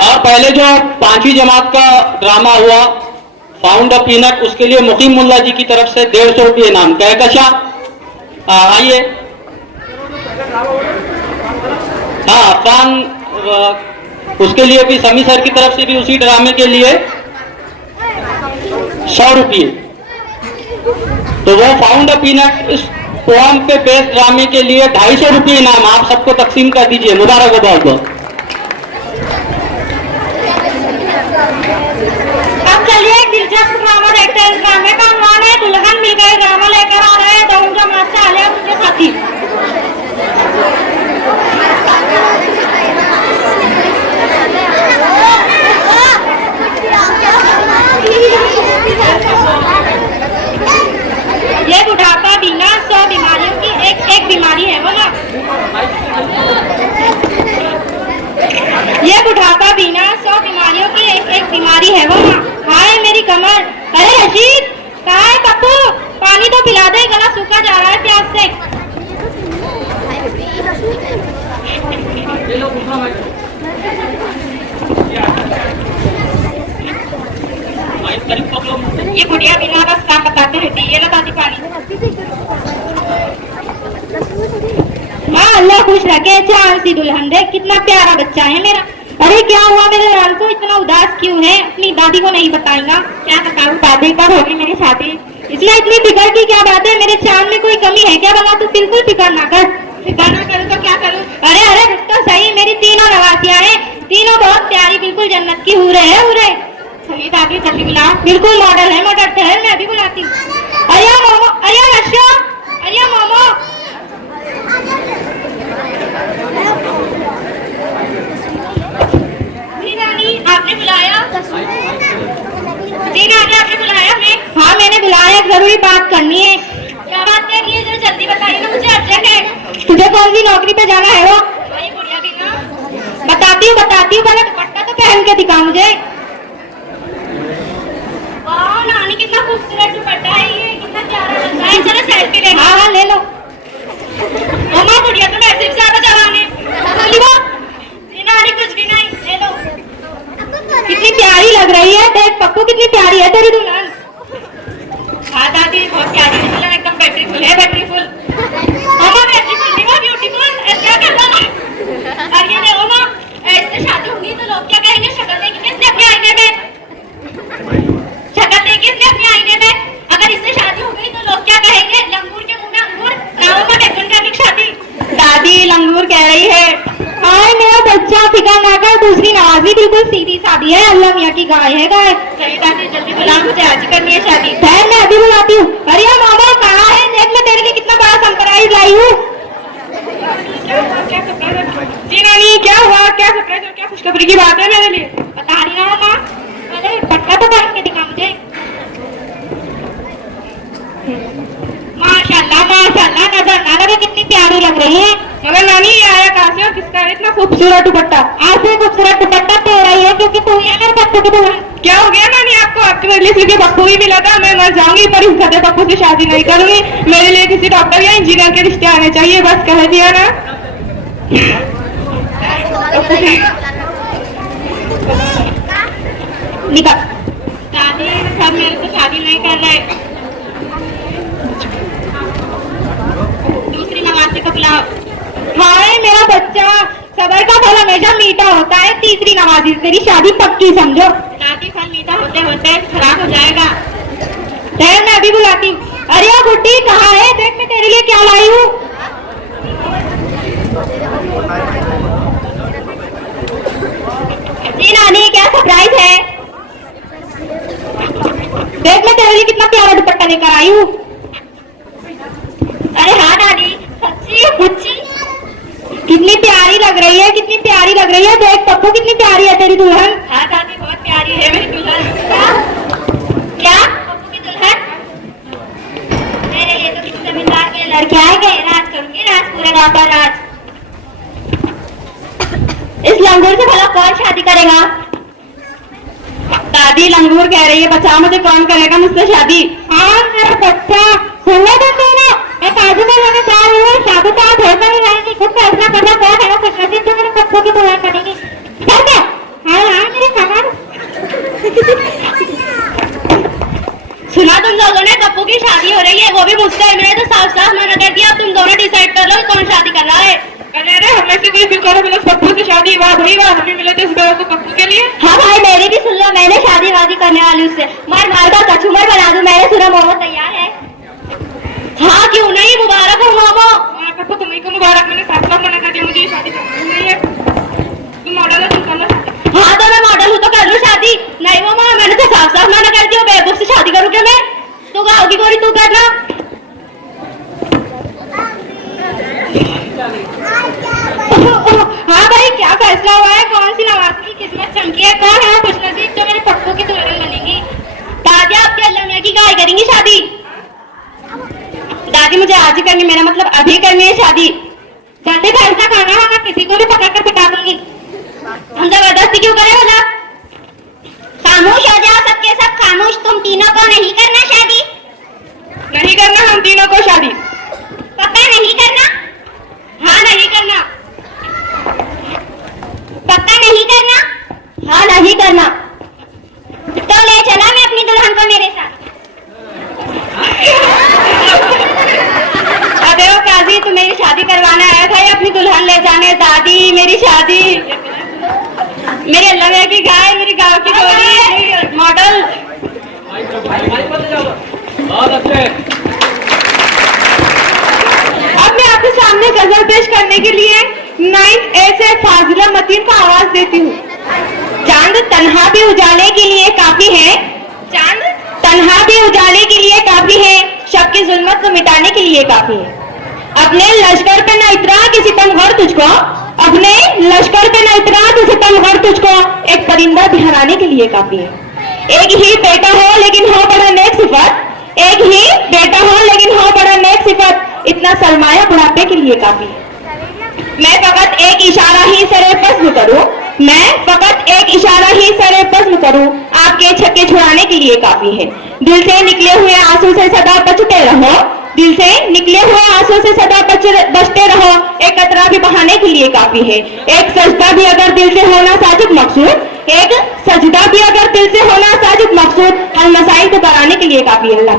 और पहले जो 5वीं जमात का ड्रामा हुआ फाउंड ऑफ पीनट, उसके लिए मुकीम मुल्ला जी की तरफ से 150 रुपये इनाम। कहकशा आइए। हाँ, अफान, उसके लिए भी समी सर की तरफ से भी उसी ड्रामे के लिए 100 रुपये। तो वो फाउंड ऑफ पीनट इस पोएम पे बेस्ड ड्रामे के लिए 250 रुपये इनाम आप सबको तकसीम कर दीजिए। मुबारक हो बहुत बहुत। अब चलिए एक दिलचस्प ड्रामा देखते हैं। इस ड्रामे का नाम है दुल्हन मिल गई। ड्रामा लेकर आ रहे हैं दौड़ जमात से आलिया उनके साथी। ये बुढ़ापा बिना 100 बीमारियों की एक बीमारी है वो ना। ये बुढ़ापा बिना 100 बीमारियों की एक बीमारी है वो ना। हाय मेरी कमर। अरे रशीद, कहाँ है पप्पू? पानी तो पिला दे, गला सूखा जा रहा है प्यास से। ये बुढ़िया बिना बस काम बताते रहती है। ये लो दादी पानी। माँ अल्लाह खुश रखे। चार सी दुल्हन देख, कितना प्यारा बच्चा है मेरा। अरे क्या हुआ मेरे लाल को इतना उदास क्यों है? अपनी दादी को नहीं बताएगा? क्या बताऊँ, दादी कब होगी मेरी शादी, इसलिए इतनी फिक्र की क्या बात है? मेरे चांद में कोई कमी है क्या? भला तू बिल्कुल फिक्र ना कर। फिक्र ना करूँ तो क्या करूँ? अरे अरे तो सही, मेरी तीनों नवासियाँ हैं, तीनों बहुत प्यारी, बिल्कुल जन्नत की हूरे है हूरे। सही दादी, जल्दी बुला। बिल्कुल मॉडल है, मॉडल ठहर मैं अभी बुलाती हूँ। अरिया मोमो, अरिया रशिया, अरिया मोमो। जी रानी, आपने बुलाया? जी रानी, आपने बुलाया हमें? हाँ मैंने बुलाया, एक जरूरी बात करनी है। क्या बात करनी है? जरा जल्दी बताइए ना, मुझे अर्जेंट है। तुझे कौन सी नौकरी पे जाना है? वो वही बुढ़िया भी ना। बताती हूँ, पहले दुपट्टा तो पहन के दिखा मुझे। वाह नानी, कितना खूबसूरत दुपट्टा है ये, कितना प्यारा लगता है। चलो सेल्फी ले। हाँ हाँ ले लो। मम्मा बुढ़िया तो ऐसे भी ज्यादा चलाने। है तेरी दुल्हन। हाँ दादी, बहुत प्यारी दुल्हन, एकदम बैटरी फुल है, बैटरी फुल। अम्मा बैटरी फुल नहीं, वो ब्यूटीफुल। क्या कर रहा है? और ये देखो ना, इससे शादी होगी तो लोग क्या कहेंगे? शक्ल देखेंगे इसने अपने आईने में, शक्ल देखेंगे इसने अपने आईने में। अगर इससे शादी हो गई तो लोग क्या कहेंगे? लंगूर के मुंह में अंगूर, गाँव में टेक्नोलॉजिक शादी। दादी लंगूर कह रही है, हाय मेरा बच्चा फिकर ना कर, दूसरी नवाजी बिल्कुल सीधी सादी है, अल्लाह मियाँ की गाय है गाय। सही दादी, जल्दी बुला, मुझे आज करनी है शादी। खैर मैं अभी बुलाती हूँ। अरे मामा कहाँ है? देख मैं तेरे लिए कितना बड़ा सरप्राइज लाई हूँ। जी नानी, क्या हुआ? क्या सरप्राइज और क्या खुशखबरी की बात है मेरे लिए? बता रही हूँ माँ, मैंने पटका तो पहन के दिखा मुझे। माशाल्लाह माशाल्लाह, नजर ना लगे कितनी प्यारी लग रही है। मगर नानी ये आया कहाँ से और किसका है इतना खूबसूरत दुपट्टा? ऐसे खूबसूरत दुपट्टा तेरा ही है क्योंकि तू ही है मेरे पप्पू की दुल्हन। क्या हो गया नानी आपको? आपके मेरे लिए सिर्फ पप्पू ही मिला था, मैं मर जाऊंगी पर इस गधे पप्पू से शादी नहीं करूंगी। मेरे लिए किसी डॉक्टर या इंजीनियर के रिश्ते आने चाहिए, बस कह दिया ना। निकल दादी, सब मेरे से शादी नहीं कर रहे। दूसरी नवाजी को बुलाओ। हाय मेरा बच्चा, सबर का फल हमेशा मीठा होता है, तीसरी नवाजी तेरी शादी पक्की समझो। दादी फल मीठा होते होते खराब हो जाएगा। ठहर मैं अभी बुलाती हूँ। अरे ओ गुड्डी कहाँ है? देख मैं तेरे लिए क्या लाई हूँ। जी नानी, क्या सरप्राइज है? देख मैं तेरे लिए कितना प्यारा दुपट्टा लेकर आई हूँ। अरे हाँ नानी, सच्ची सच्ची कितनी प्यारी लग रही है, कितनी प्यारी लग रही है। देख पप्पू कितनी प्यारी है तेरी दुल्हन। हाँ दादी, बहुत प्यारी है मेरी दुल्हन। क्या पप्पू की दुल्हन? मेरे ये तो किसी जमींदार के लड़के आएंगे, राज करूंगी, राज पूरे गाँव का राज। इस लंगूर से भला कौन शादी करेगा? दादी लंगूर कह रही है, बच्चा मुझे कौन करेगा मुझसे शादी? हाँ मेरा बच्चा, सुनने दो ना, मैं काजू में लेने जा रही हूँ, शादी तो आप होकर ही रहेंगी, खुद फैसला करना कौन है वो कुछ नसीब तो मेरे पप्पू की दुल्हन बनेगी। ठीक है? हाँ हाँ मेरे कमर। सुना तुम लोगों ने पप्पू की शादी हो रही है, वो भी मुझसे। मैंने तो साफ साफ मना कर दिया, अब तुम दोनों डिसाइड कर लो कौन शादी कर रहा है। अरे हमें से कोई फिर करो, मिलो पप्पू से शादी, वाह भाई वाह, हमें मिले थे इस बार तो पप्पू के लिए। हाँ भाई मेरी भी सुन लो, मैंने शादी वादी करने वाली उससे, मार मार का कचूमर बना दूं। मैंने सुना मोमो तैयार है। हाँ क्यों नहीं, मुबारक हो मोमो। पप्पू तुम्हें को मुबारक, मैंने साफ साफ मना कर दिया, मुझे ये शादी करनी नहीं है। तुम मॉडल है, तुम करना शादी। हाँ तो मैं मॉडल हूँ तो कर लूँ शादी। नहीं मोमो, मैंने तो साफ साफ मना कर दिया, बेवकूफ से शादी करूँ क्या मैं? तू गाओगी गोरी, तू करना। हाँ भाई क्या फैसला हुआ है? कौन सी नवाजी की किस्मत चमकी है? कौन है खुश नसीब जो मेरे पप्पू की दुल्हन बनेगी? दादी आपके अल्लाह मियाँ की गाय करेंगी शादी। दादी मुझे आज ही करनी, मेरा मतलब अभी करनी है शादी। जल्दी फैसला करना है, मैं किसी को भी पकड़ कर पिटा दूंगी। हम जबरदस्ती क्यों करें भला? खामोश हो जाओ सबके सब, खामोश। तुम तीनों को नहीं करना शादी। नहीं करना हम तीनों को शादी। पक्का नहीं करना? हाँ नहीं करना। पक्का नहीं करना? हाँ नहीं करना। तो ले चला मैं अपनी दुल्हन को मेरे साथ। अबे ओ काजी, तू मेरी शादी करवाने आया था या अपनी दुल्हन ले जाने? दादी मेरी शादी, मेरे अल्लाह की गाय, मेरी गाँव की गोरी मॉडल। अब मैं आपके सामने गजल पेश करने के लिए 9th A से फाजिला मतीन को आवाज देती हूँ। चांद तन्हा भी उजाले के लिए काफी है, चांद तन्हा भी उजाले के लिए काफी है, शब की जुल्मत को मिटाने के लिए काफी है। अपने लश्कर पे न इतरा कि सितमगर तुझको, अपने लश्कर पे न इतरा कि सितमगर तुझको, एक परिंदा भी हराने के लिए काफी है। एक ही बेटा हो लेकिन हो बड़ा नेक सिफत, एक ही बेटा हो लेकिन हो बड़ा नेक सिफत, इतना सरमाया बुढ़ापे के लिए काफी है। मैं फकत एक इशारा ही सरे बज़्म करूं, मैं फकत एक इशारा ही सरे बज़्म करूं, आपके छक्के छुड़ाने के लिए काफी है। दिल से निकले हुए आंसू से सदा बचते रहो, दिल से निकले हुए आंसू से सदा बचते रहो, एक कतरा भी बहाने के लिए काफी है। एक सजदा भी अगर दिल से होना साजिद मकसूद, एक सजदा भी अगर दिल से होना साजिद मकसूद हल मसाइल को कराने के लिए काफी है। अल्लाह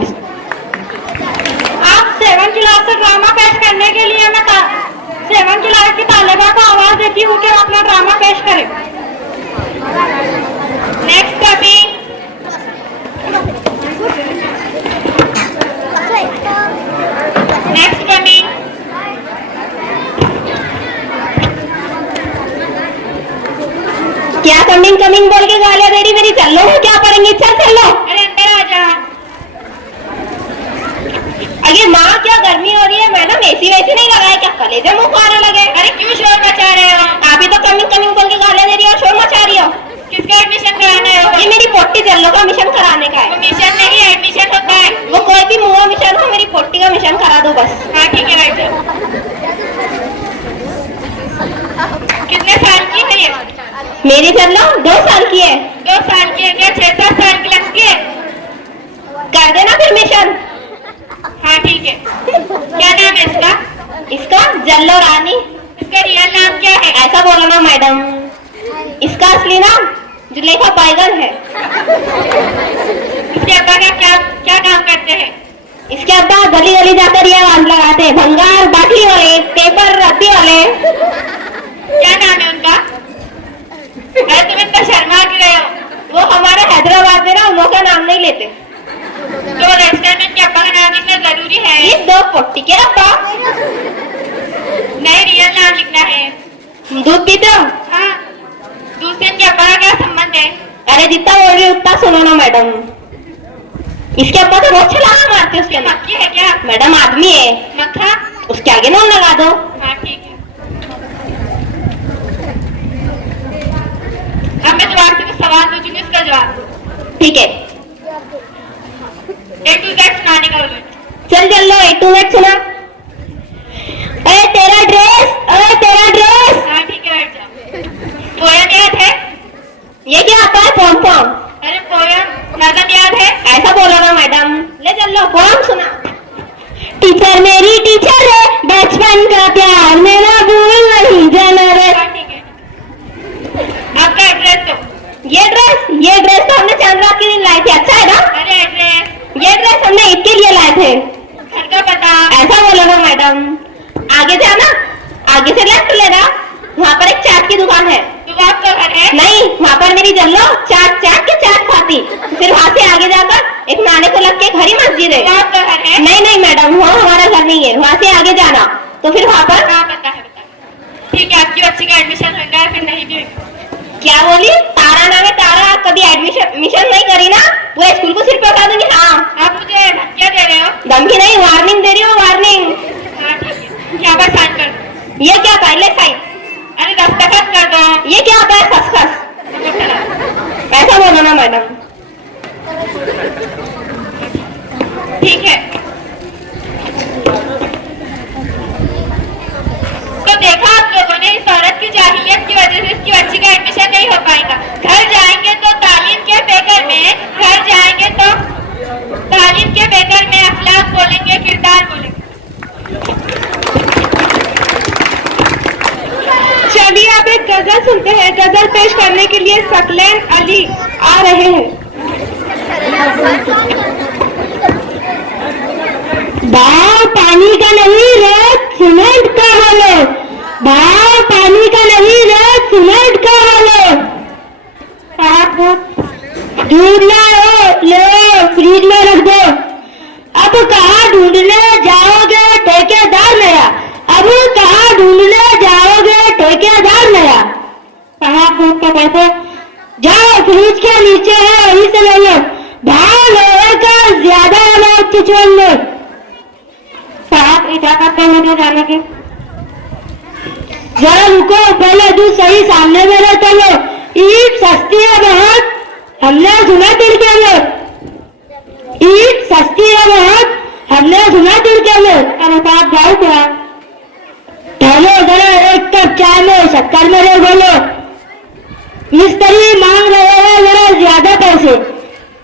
आप 7 क्लास से ड्रामा पेश करने के लिए मैं 7 क्लास की तालिबा को आवाज देती हूँ कि अपना ड्रामा पेश करें। नेक्स्ट टॉपिक क्या कमिंग कमिंग बोल के गालियां दे रही मेरी। चल लो क्या पढ़ेंगे। चल लो। अरे अंदर आ जा। अरे माँ क्या गर्मी हो रही है मैडम एसी वैसी नहीं लगाए क्या कलेजे मुंह को आने लगे। अरे क्यों शोर मचा रहे हो। आप ही तो कमिंग कमिंग बोल के गालियां दे रही हो शोर मचा रही हो। किसका एडमिशन कराना है। ये मेरी पोटी चलो का मिशन कराने का है। वो मिशन नहीं एडमिशन होता है। वो कोई भी मुँह मिशन हो मेरी पोटी का मिशन करा दो बस। हाँ ठीक है बैठ जाओ। कितने साल की है ये। मेरी चलो 2 साल की है। 2 साल की है क्या 6-7 साल की लगती है। कर देना फिर मिशन। हाँ ठीक है। क्या नाम है इसका। इसका जल्लो रानी। इसका रियल नाम क्या है। ऐसा बोलो ना मैडम। इसका असली नाम जुलेखा बैगन है। इसके अब्बा का क्या काम करते हैं। इसके अब्बा गली गली जाकर ये आवाज लगाते हैं भंगार बाटली वाले पेपर रद्दी वाले। क्या नाम है उनका। अरे तुम इतना शर्मा क्यों रहे हो। वो हमारे हैदराबाद में ना उनका नाम नहीं लेते। तो रेस्टोरेंट के अब्बा का नाम लिखना जरूरी है। ये 2 पोटी के अब्बा। नहीं रियल नाम लिखना है। दूध पीते हो। हाँ दूध से इनके अब्बा का क्या संबंध है। अरे जितना बोल रही उतना सुनो ना मैडम। इसके अब्बा तो बहुत छलांगा मारते। उसके मक्खी है क्या। मैडम आदमी है। मक्खा उसके आगे नून लगा दो। हाँ ठीक है। अब मैं जवाब से कुछ सवाल पूछूंगी उसका जवाब दो। ठीक है। A to Z सुनाने का बोलो। चल लो A to Z सुना। अरे तेरा ड्रेस। हाँ ठीक है बैठ जाओ। पोयम याद है। ये क्या आता है पॉम पॉम। अरे पोयम नज़म याद है। ऐसा बोलो ना मैडम। ले चल लो पोयम सुना। टीचर मेरी टीचर है बचपन का प्यार मेरा भूल नहीं जाना रे। ठीक है। आपका एड्रेस दो। ये ड्रेस तो हमने चांद रात के दिन लाए थे। अच्छा है ना। अरे एड्रेस ये ड्रेस हमने इसके लिए लाए थे। घर का पता। ऐसा बोलो ना मैडम। आगे जाना आगे से लेफ्ट लेना वहाँ पर एक चाट की दुकान है। तो आपका घर है। नहीं वहाँ पर मेरी जल्लो चाट के चाट खाती। फिर वहाँ से आगे जाकर एक नाने को लग के एक हरी मस्जिद है। आपका घर है। नहीं मैडम वहाँ हमारा घर नहीं है। वहाँ से आगे जाना तो फिर वहाँ पर पता है। ठीक है आपकी बच्ची का एडमिशन हो गया फिर नहीं भी। क्या बोली तारा नाम है तारा। कभी एडमिशन नहीं करी ना पूरे स्कूल को सिर पे उठा दूंगी। हाँ आप मुझे धमकियां दे रहे हो। धमकी नहीं वार्निंग दे रही हो वार्निंग। हाँ ठीक है। क्या बात साइन कर दो। ये क्या पहले साइन। अरे दस्तखत कर दो। ये क्या होता है खसखस। ऐसा बोलो ना मैडम। ठीक है। तो देखा आप लोगों ने इस औरत की जाहिलियत की वजह से इसकी बच्ची का एडमिशन नहीं हो पाएगा। घर जाएंगे तो तालीम के बेगर में अखलाक बोलेंगे किरदार बोलेंगे। चलिए आप एक गजल सुनते हैं। गजल पेश करने के लिए सकलैन अली आ रहे हैं। भाव पानी का नहीं रेत सीमेंट का बोलो। भाव पानी का नहीं रेत सीमेंट का बोलो। दूध ले फ्रिज में रख दो। अब कहाँ ढूंढने जाओगे ठेकेदार मेरा। अब कहाँ ढूंढने जाओगे ठेकेदार मेरा। दूध का पैसे जाओ फ्रिज के नीचे है वहीं से ले लो। भाव लोहे का ज्यादा वाला छोड़ लो। इजाजत कर मुझे जाने के। जरा रुको पहले दूध सही सामने मेरे चलो। ईट सस्ती है बहुत हमने सुना दिल के लिए। ईट सस्ती है बहुत हमने सुना दिल के लिए। अरे साहब जाओ क्या चलो जरा एक कप चाय में शक्कर मेरे बोलो। मिस्त्री मांग रहे हैं जरा ज्यादा पैसे।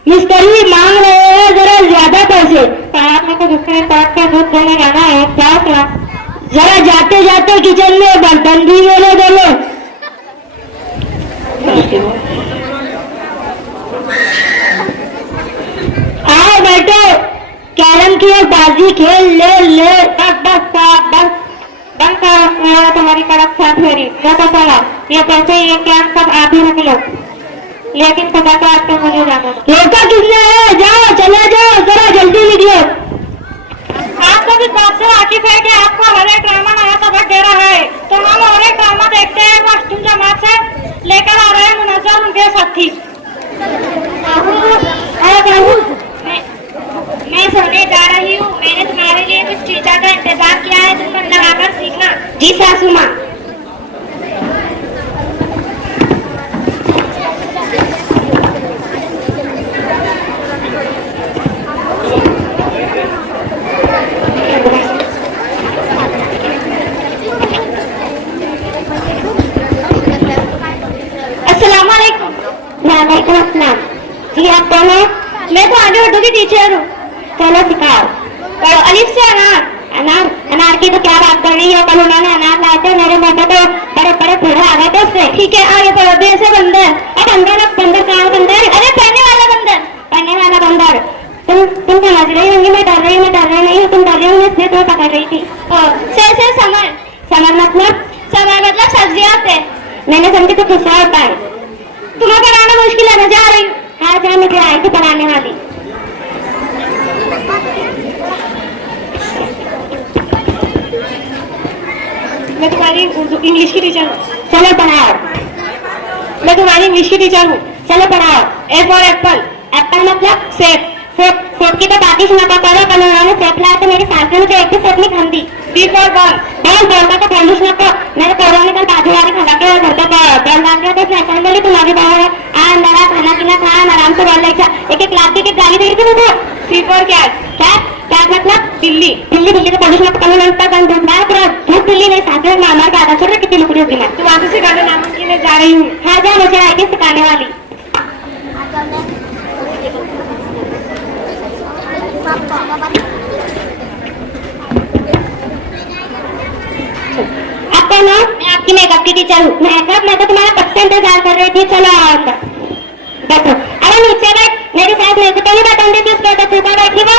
मिस्त्री मांग रहे हैं जरा ज्यादा पैसे। मेरे को दूसरे पास का दूध देने जाना है क्या। जरा जाते जाते किचन में बर्तन भी मेरे बोलो। बाजी खेल ले ले। बस बस साहब बस, बंद करो तुम्हारी कड़क साथ मेरी। मैं तो चला, ये पैसे ये क्या सब आप ही रख लो, लेकिन खुदा का आपको मुझे जाना। रोका किसने है? जाओ चले जाओ, जरा जल्दी निकलो। आपको भी बात से वाकिफ है कि आपको हर एक ड्रामा नया सबक दे रहा है, तो हम और एक ड्रामा देखते हैं। पश्चिम जमात से लेकर आ रहे हैं मुनज़्ज़म उनके साथी। मैं सोने जा रही हूँ, मैंने तुम्हारे लिए कुछ चीज़ों का इंतजाम किया है, तुम मन लगाकर सीखना। जी सासू माँ। वालेकुम अस्सलाम। जी आप कौन है? मैं तो आगे उर्दू की टीचर हूँ। चलो सिखाओ। पढ़ो अलिफ से अनार। अनार अनार की तो क्या बात कर रही हो, कल उन्होंने अनार लाए थे, मेरे मुंह पे तो बड़े बड़े पेड़ आ गए थे उससे। ठीक है आगे पढ़ो। देर से बंदर। अब बंदर, अब बंदर कहाँ बंदर? अरे पढ़ने वाला बंदर, पढ़ने वाला बंदर। तुम समझ रही होंगी मैं डर रही हूँ, मैं डर रही नहीं हूँ, तुम डर रही होंगी इसलिए तुम्हें पकड़ रही थी। से समर। समर मतलब सब्जियाँ से। मैंने समझी तो खुशा होता है। तुम्हें पढ़ाना मुश्किल है, मैं जा रही हूँ। हाँ जा, मुझे आई थी पढ़ाने वाली। मैं तुम्हारी इंग्लिश की टीचर हूँ। चलो पढ़ाओ। मैं तुम्हारी इंग्लिश की टीचर हूँ। चलो पढ़ाओ। A for Apple. एप्पल मतलब सेब। सेब सेब की तो बाकी सुना पा करो, कल उन्होंने सेब लाया तो मेरी सास ने मुझे एक भी सेब नहीं खान दी। B for ball. Ball ball का तो फैंडूस ना को मेरे पौधों ने कल बाजू वाली खा के घर पे बॉल डाल दिया, तो फैशन बोली तुम्हारी बाहर है आ अंदर खाना पीना खा, आराम से बॉल लेके एक एक लाख की गाली दे रही थी। सी फॉर कैट। कैट कैट मतलब बिल्ली। बिल्ली बिल्ली तो फैंडूस ना कल उन्होंने बंद ढूंढा पूरा धूप बिल्ली ने साथ में मार के आधा छोड़ रही कितनी लुकड़ी होगी। मैं तो वहां से सिखाने नाम के लिए जा रही हूँ। हाँ जा, मुझे आएगी सिखाने वाली। आपका नाम? मैं आपकी मेकअप की टीचर हूँ। मेकअप? मैं तो तुम्हारा कब से इंतजार कर रही थी। चलो आओ अंदर बैठो। अरे नीचे बैठ, मेरी सास मेरे को तो नहीं बटन देती, उसके ऊपर तू क्या बैठी वो?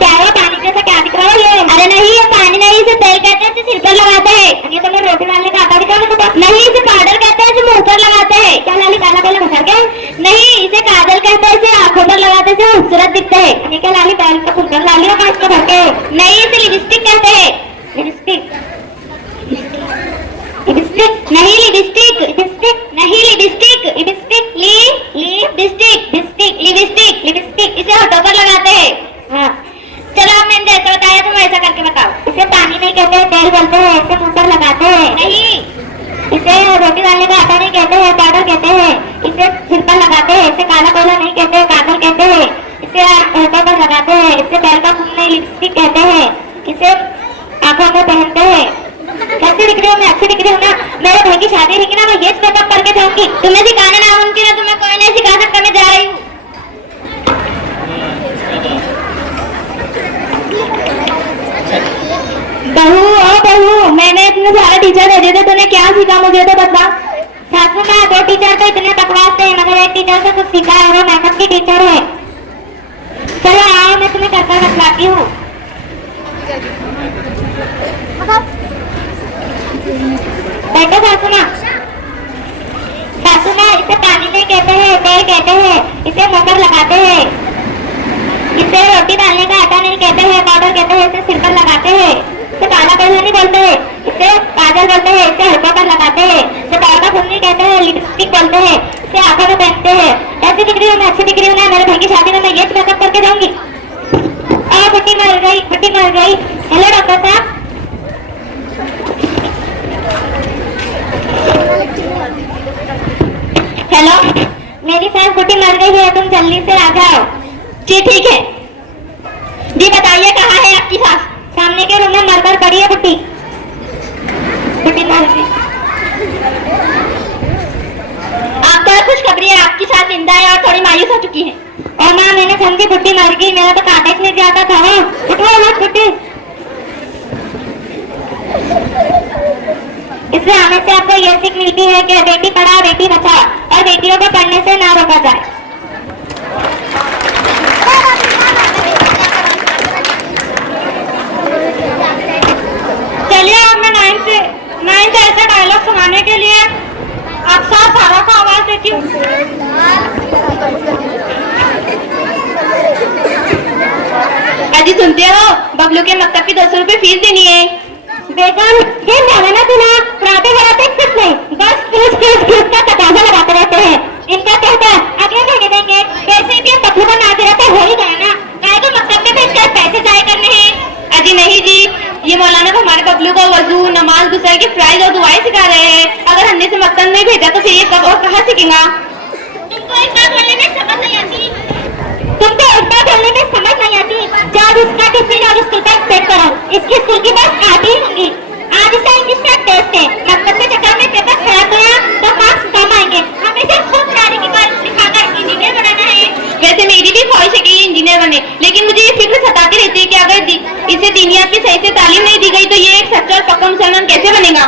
क्या है पानी जैसा क्या दिख रहा है ये? अरे नहीं ये पानी नहीं, इसे तेल कहते हैं, इसे सिर पर लगाते हैं। ये तो मैं रोटी डालने का आटा दिखा मुझे। नहीं इसे पाउडर कहते हैं, इसे मुंह पर लगाते हैं। क्या लाली काला पहले मुखर के? नहीं इसे काजल कहते हैं, इसे आंखों पर लगाते हैं, खूबसूरत दिखते हैं। ये क्या लाली पहले तो खूबसूरत लाली होगा इसको भर के? नहीं इसे लिपस्टिक कहते हैं। लिपस्टिक लिपस्टिक नहीं, लिपस्टिक लिपस्टिक नहीं, lipstick lipstick lipstick lipstick lipstick lipstick इसे होठों पर लगाते हैं। हाँ चलो अब मैंने जैसा बताया तुम ऐसा करके बताओ। इसे पानी नहीं कहते, तेल बोलते हैं, इसे मुंह पर लगाते हैं। नहीं इसे रोटी डालने का आटा नहीं कहते हैं, पाउडर कहते हैं। इसे सिर पर लगाते हैं, इसे काला कोला नहीं कहते, काजल कहते हैं। इसे होठों पर लगाते हैं, इसे पैर का खून नहीं लिपस्टिक कहते हैं। इसे आंखों में पहनते हैं। कैसी दिख रही हूँ मैं? अच्छी दिख रही हूँ ना? मेरे भाई की शादी थी ना, मैं ये मेकअप करके जाऊंगी। तुम्हें सिखाना नामुमकिन है, तुम्हें कोई नहीं सिखा सकता। मैं जा रही हूँ। बहू ओ बहू, मैंने इतने सारे टीचर भेजे थे, तूने क्या सीखा मुझे तो बता। सासू माँ दो टीचर तो इतने बकवास थे, मगर एक टीचर से कुछ सीखा है, वो मेकअप की टीचर है। चलो आओ मैं तुम्हें करकर बतलाती हूँ। बैठो सासू माँ। सासू माँ इसे पानी नहीं कहते हैं, तेल कहते हैं, इसे मुंह पर लगाते हैं। इसे रोटी डालने का आटा नहीं कहते हैं, पाउडर कहते हैं, इसे सिर पर लगाते हैं। इसे काला कोला नहीं बोलते हैं, इसे काजल बोलते हैं, इसे होठों पर लगाते हैं। इसे पैर का खून नहीं कहते हैं, लिपस्टिक बोलते हैं। इसे आंखों में पहनते हैं। ऐसी दिख रही हूँ मैं? अच्छी दिख रही हूँ ना? मेरे भाई की शादी में मैं ये मेकअप करके जाऊंगी। फटी मर गई, फटी मर गई। हेलो डॉक्टर साहब। हेलो मेरी सास फटी मर गई है, तुम जल्दी से आ जाओ। जी ठीक है। जी बताइए कहाँ है आपकी सास? सामने के रूम में मरकर पड़ी है फटी। फटी मर गई। आपको खुशखबरी है, आपकी सास जिंदा है और थोड़ी मायूस हो चुकी है। और माँ मैंने समझी बुड्ढी मर गई, मेरा तो कांटा इसमें जाता था। उठो मत बुड्ढी। इससे आने से आपको यह सीख मिलती है कि बेटी पढ़ाओ बेटी बचाओ और बेटियों को पढ़ने से ना रोका जाए। चलिए अब मैं 9 से ऐसा डायलॉग सुनाने के लिए अक्सर सारा को आवाज देती हूँ। अजी सुनते हो, बबलू के मकतब की 200 रुपए फीस देनी है। बेगम ये मैंने ना सुना, पढ़ाते पढ़ाते कुछ नहीं, बस फीस का तकाजा लगाते रहते हैं। इनका कहता अगले महीने देंगे, वैसे भी बबलू का नाजिरा तो हो ही गया ना, काय को मकतब में भेजकर पैसे जाया करने हैं। अजी नहीं जी, ये मौलाना तो हमारे बबलू को वजू नमाज गुस्सा की फ्राइज और दुआएं सिखा रहे हैं। अगर हमने से मकतब नहीं भेजा तो फिर ये कब और कहाँ सीखेगा। तुमको इस बात बोलने में समझ नहीं आती, जब इसका टिफिन और स्कूल बैग पैक करो, इसकी स्कूल की बस आती ही होंगी। आज इसका इंग्लिश का टेस्ट है, मकसद के चक्कर में पेपर खराब गया तो मार्क्स कम आएंगे। हमें सिर्फ खूब पढ़ाने की कोशिश दिखाकर इंजीनियर बनाना है। वैसे मेरी भी ख्वाहिश है कि ये इंजीनियर बने, लेकिन मुझे ये फिक्र सताती रहती है कि अगर इसे दीनियात की सही से तालीम नहीं दी गई तो ये एक सच्चा और पक्का मुसलमान कैसे बनेगा।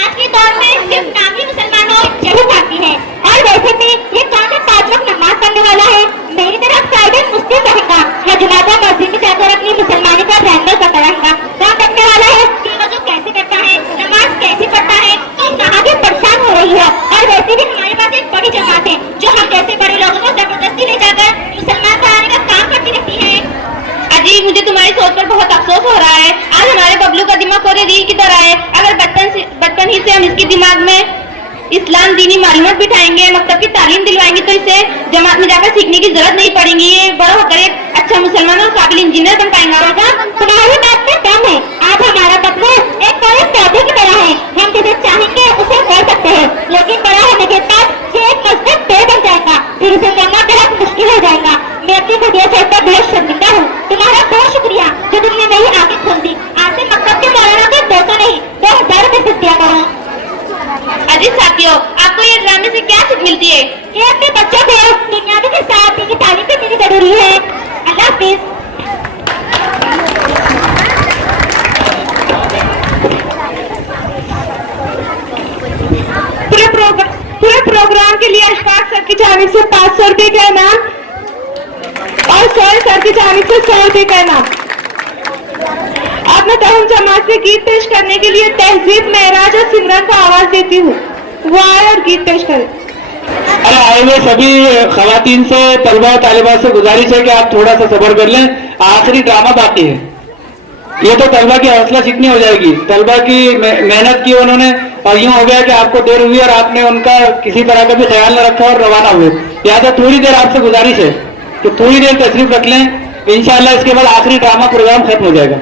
आज के दौर में सिर्फ नाम ही मुसलमानों जरूर काफी है, और वैसे भी ये कौन 5 वक्त नमाज पढ़ने वाला है। मेरी तरफ साइड मुस्लिम रहेगा, जुमाता मस्जिद में जाकर अपनी मुसलमानी का ब्रांडर करता रहेगा। कौन रखने वाला है कि वजू कैसे करता है, नमाज कैसे पढ़ता है, तो कहाँ भी परेशान हो रही है। और वैसे भी हमारे पास एक बड़ी जमात है जो हम जैसे बड़े लोगों को जबरदस्ती ले जाकर मुसलमान बनाने का काम करती रहती है। अजी मुझे तुम्हारी सोच पर बहुत अफसोस हो रहा है। आज हमारे बबलू का दिमाग कोरे रील की तरह है। अगर बचपन ही से हम इसके दिमाग में इस्लाम दीनी मालूमात बिठाएंगे, मकतब की तालीम दिलवाएंगे तो इसे जमात में जाकर सीखने की जरूरत नहीं पड़ेगी। ये बड़ा होकर एक अच्छा मुसलमान और काबिल इंजीनियर बन पाएगा। तुम्हारी बात में दम है। आज हमारा बबलू एक बड़े पौधे की तरह है, हम जिसे चाहेंगे उसे कर सकते हैं, लेकिन बड़ा होने के बाद ये एक मजबूत पेड़ बन जाएगा, फिर उसे करना बहुत मुश्किल हो जाएगा। मैं अपनी खुदिया से बहुत शर्मिंदा हूँ। तुम्हारा बहुत शुक्रिया जो तुमने मेरी आंखें खोल दी। आज से मकतब के मौलाना को 200 नहीं 2000 रुपए फीस दिया करो। अजी साथियों, आपको ये ड्रामे से क्या सीख मिलती है? कि अपने बच्चों को दुनियावी के साथ इनकी तालीम भी देनी जरूरी है। अल्लाह हाफिज। पूरे प्रोग्राम के लिए अशफाक सर की जानिब से 500 रुपए का इनाम और सोहेल सर की जानिब से 100 रुपए का इनाम। अब मैं तहम जमात से गीत पेश करने के लिए तहजीब, महराज और सिमरन को आवाज देती हूँ, वो आए और गीत पेश करें। अरे आए हुए सभी खवातीन से, तलबा और तालिबात से गुजारिश है कि आप थोड़ा सा सब्र कर लें, आखिरी ड्रामा बाकी है। ये तो तलबा की हौसला चिकनी हो जाएगी, तलबा की मेहनत की उन्होंने और यूं हो गया कि आपको देर हुई और आपने उनका किसी तरह का भी ख्याल न रखा और रवाना हुए। लिहाजा थोड़ी देर आपसे गुजारिश है कि थोड़ी देर तशरीफ रख लें, इंशाअल्लाह इसके बाद आखिरी ड्रामा प्रोग्राम खत्म हो जाएगा।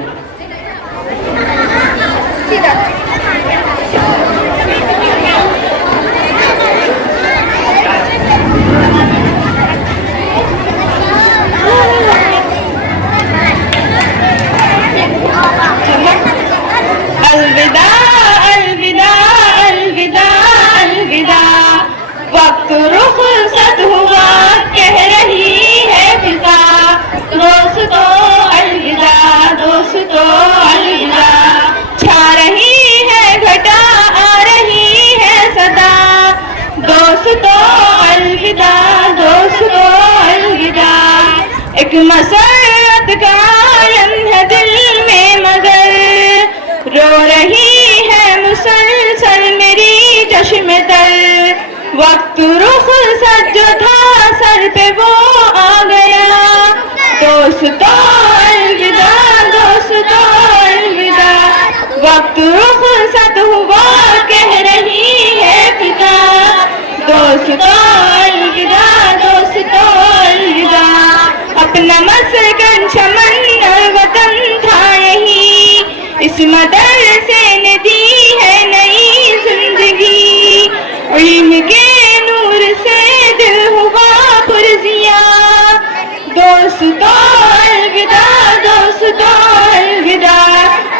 अलविदा अलविदा अलविदा अलविदा, वक्त रुखसत हुआ कह रही है फिजा। दोस्तों अलविदा, दोस्तों अलविदा, छा रही है घटा आ रही है सदा। दोस्तों अलविदा, दोस्तों अलविदा, एक मसरत का आलम है दिल में मगर रो रही है मुसलसल मेरी चश्मे तर। वक्त रुखसत जो था सर पे वो आ गया। दोस्तों अलविदा, दोस्तों अलविदा, वक्त रुखसत हुआ कह रही है फिजा। दोस्तों अलविदा, दोस्तों अलविदा, अपना मस्कन चमन और वतन था यही। इस मदरसे ने दी है नई जिंदगी, इल्म के नूर से दिल हुआ पुरजिया। दोस्तों अलविदा, दोस्तों अलविदा,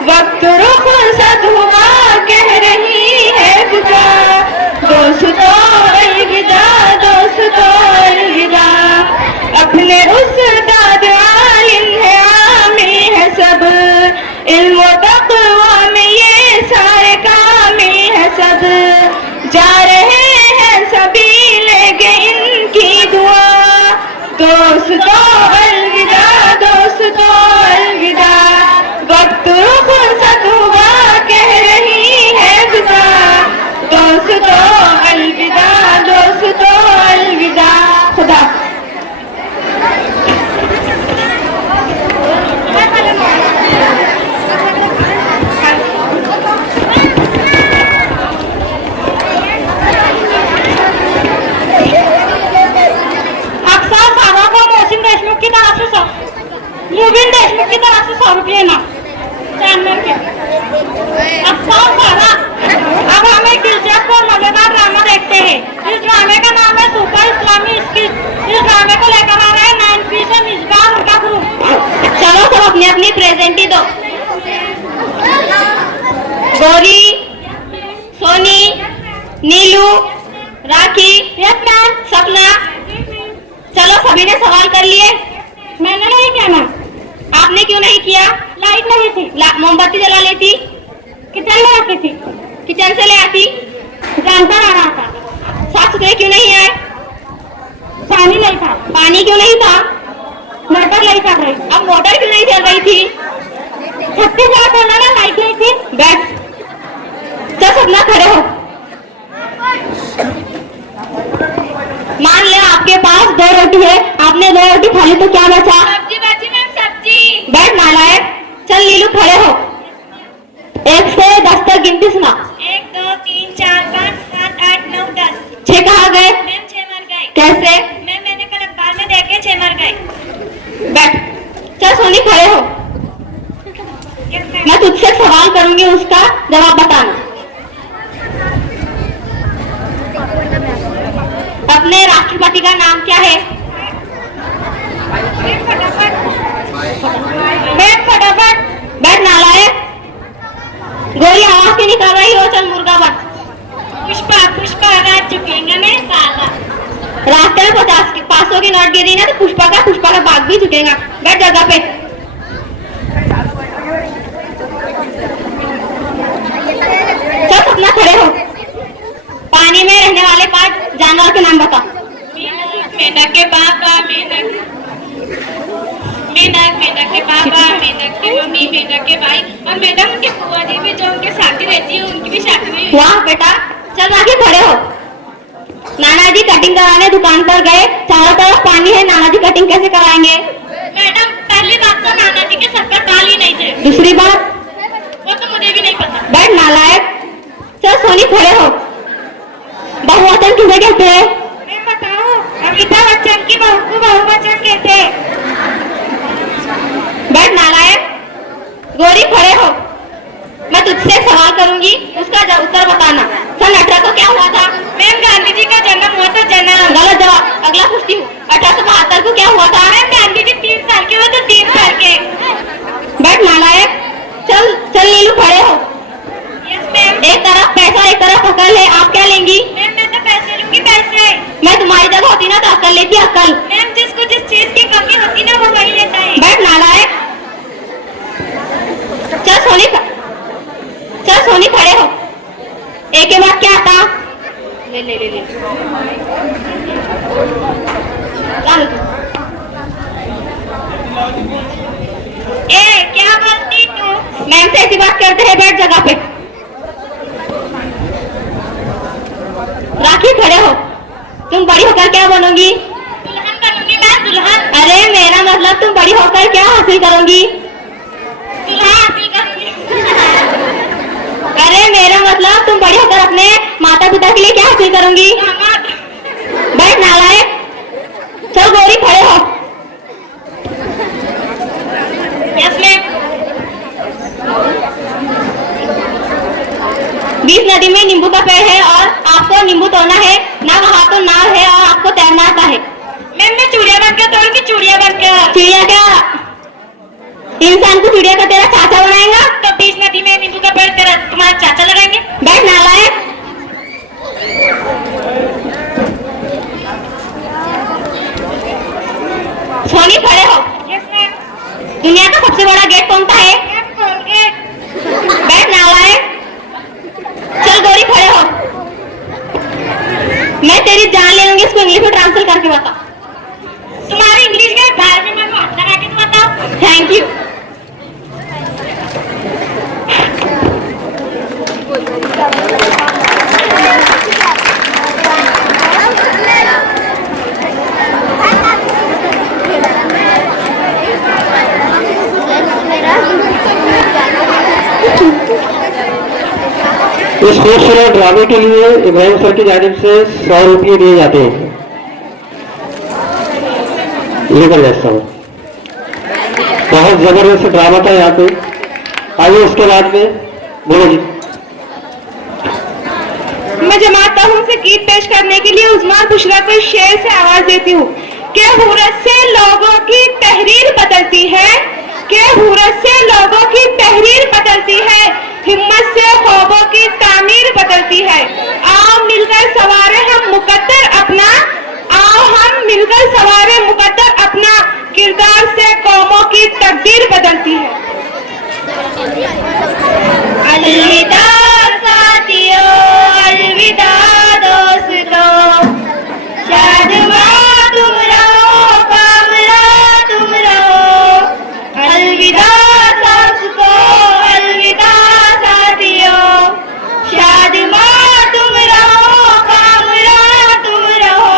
वक्त रुखसत हुआ कह रही है फिजा। दोस्तों अलविदा, दोस्तों मिलेगी इनकी दुआ। दोस्तों अलविदा, दोस्तों अलविदा, वक्त फुर्सत हुआ कह रही है जुदा। दोस्तों अलविदा, दोस्तों अलविदा। खुदा की तरफ से 100, मुबिन देशमुख की तरफ से 100 रुपये ना चैनल के। अब हम एक दिलचस्प और मजेदार ड्रामा देखते हैं। इस ड्रामे का नाम है सुपर इस्लामी स्किट। इस ड्रामे को लेकर आ रहे हैं 9P से मिसबा उनका ग्रुप। चलो सब अपनी अपनी प्रेजेंट ही दो। गौरी, सोनी, नीलू, राखी, यस मैम, सपना। चलो सभी ने सवाल कर लिए। मैंने नहीं किया मैम। आपने क्यों नहीं किया? लाइट नहीं थी। मोमबत्ती जला लेती। किचन में रखी थी। किचन से ले आती। जानता आ रहा था। साफ सुथरे क्यों नहीं आए? पानी नहीं था। पानी क्यों नहीं था? मोटर नहीं चल रही। अब मोटर क्यों नहीं चल रही थी? छत्तीस बार बोला ना, लाइट नहीं थी। बैठ। चल सपना खड़े हो। मान ले आपके पास 2 रोटी है, आपने 2 रोटी खा ली तो क्या बचा? सब्जी बची मैम, सब्जी। बैठ नालायक। चल नीलू खड़े हो। 1 से 10 तक गिनती सुना। 1 2 3 4 5 7 8 9 10। 6 कहाँ गए? मैम 6 मर गए। कैसे? मैम मैंने कल अखबार में देखे 6 मर गए। बैठ। चल सोनी खड़े हो। मैं तुझसे सवाल करूंगी, उसका जवाब बताना। अपने राष्ट्रपति का नाम क्या है? बैठ फटाफट। बैठ नालायक। गोली आवाज क्यों निकाल रही हो? चल मुर्गा बन। पुष्पा पुष्पा रात चुकेंगे मेरे साला। रास्ते में 500 की नोट गिरी ना तो पुष्पा का बाग भी झुकेगा। बैठ जगह पे। चल सपना खड़े हो। पानी में रहने वाले 5 जानवर के नाम बता। मेंढक के पापा, मेंढक के पापा, मेंढक की मम्मी, मेंढक के भाई और मैडम उनके बुआ जी भी जो उनके साथी रहती है, उनकी भी शादी हुई। वाह बेटा। चल आगे खड़े हो। नाना जी कटिंग कराने दुकान पर गए, चारों तरफ पानी है, नाना जी कटिंग कैसे कराएंगे? मैडम पहली बात तो नाना जी के सर पर बाल ही नहीं थे। दूसरी बात? वो तो मुझे भी नहीं पता। बैठ नालायक। चल सोनी खड़े हो। बहुवचन किसे कहते हैं? मैं बताऊं, अमिताभ बच्चन की बहू को बहुवचन कहते हैं। बैठ नालायक। गौरी खड़े हो। मैं तुझसे सवाल करूंगी, उसका उत्तर बताना। सन 18 को क्या हुआ था? मैम गांधी जी का जन्म हुआ था। जन्म गलत जवाब। अगला पूछती हूँ। 1872 को क्या हुआ था? मैम गांधी जी 3 साल के हुए तो 3 साल के। बैठ नालायक। चल नीलू खड़े हो। Yes ma'am. एक तरफ पैसा, एक तरफ अकल है, आप क्या लेंगी? मैम मैं तो पैसे लूंगी, पैसे। मैं तुम्हारी जगह होती ना तो अकल लेती, अकल। मैम जिसको जिस चीज की कमी होती ना वो वही लेता है। बैठ नालायक। चल सोनी खड़े हो। एक के बाद क्या आता? ले ले ले ले। चल क्या बोलती तू? मैम से ऐसी बात करते हैं। बैठ जगह पे। राखी खड़े हो। तुम बड़ी होकर क्या बनोगी? दुल्हन बनूंगी मैं, दुल्हन। अरे मेरा मतलब तुम बड़ी होकर क्या हासिल करोगी? दुल्हा हासिल करूंगी। अरे मेरा मतलब तुम बड़ी होकर अपने माता पिता के लिए क्या हासिल करूंगी? दामाद। बैठ नालायक। चल गौरी खड़े हो। Yes ma'am. बीच नदी में नींबू का पेड़ है और आपको नींबू तोड़ना है ना, वहाँ तो नाव है और आपको तैरना आता है। मैम मैं चूड़िया बनकर तोड़ के चूड़िया बनकर। चिड़िया क्या? इंसान को चिड़िया का तेरा चाचा बनाएगा? तो बीच नदी में नींबू का पेड़ तेरा तुम्हारा चाचा लगाएंगे। बैठ नालायक। सोनी खड़े हो। Yes ma'am. दुनिया का सबसे बड़ा गेट कौन सा है? Ma'am Colgate. बैठ नालायक। चल गौरी खड़े हो। मैं तेरी जान ले लूंगी, इसको इंग्लिश में ट्रांसलेट करके बता। तुम्हारी इंग्लिश के बारे में मैं बात लगा के तो बताओ। Thank you. इस खूबसूरत ड्रामे के लिए इब्राहिम सर की जानिब से 100 रुपये दिए जाते हैं। लेकर जैसा हो, बहुत जबरदस्त ड्रामा था यहाँ पे। आइए उसके बाद में बोलो जी। मैं जमात ताहूम से गीत पेश करने के लिए उस्मान बुशरा को इस शेर से आवाज देती हूँ कि हुर्रत से लोगों की तहरीर बदलती है, कि हुर्रत से लोगों की तहरीर बदलती है, हिम्मत से ख्वाबों की तामीर बदलती है। आओ मिलकर सवारे हम मुकद्दर अपना, आओ हम मिलकर सवारे मुकद्दर अपना, किरदार से कौमों की तकदीर बदलती है। अलविदा साथियों, अलविदा दोस्तों, शादमां तुम रहो, कामयाब तुम रहो। अलविदा दोस्तों, अलविदा साथियों, शादमां तुम रहो, कामयाब तुम रहो।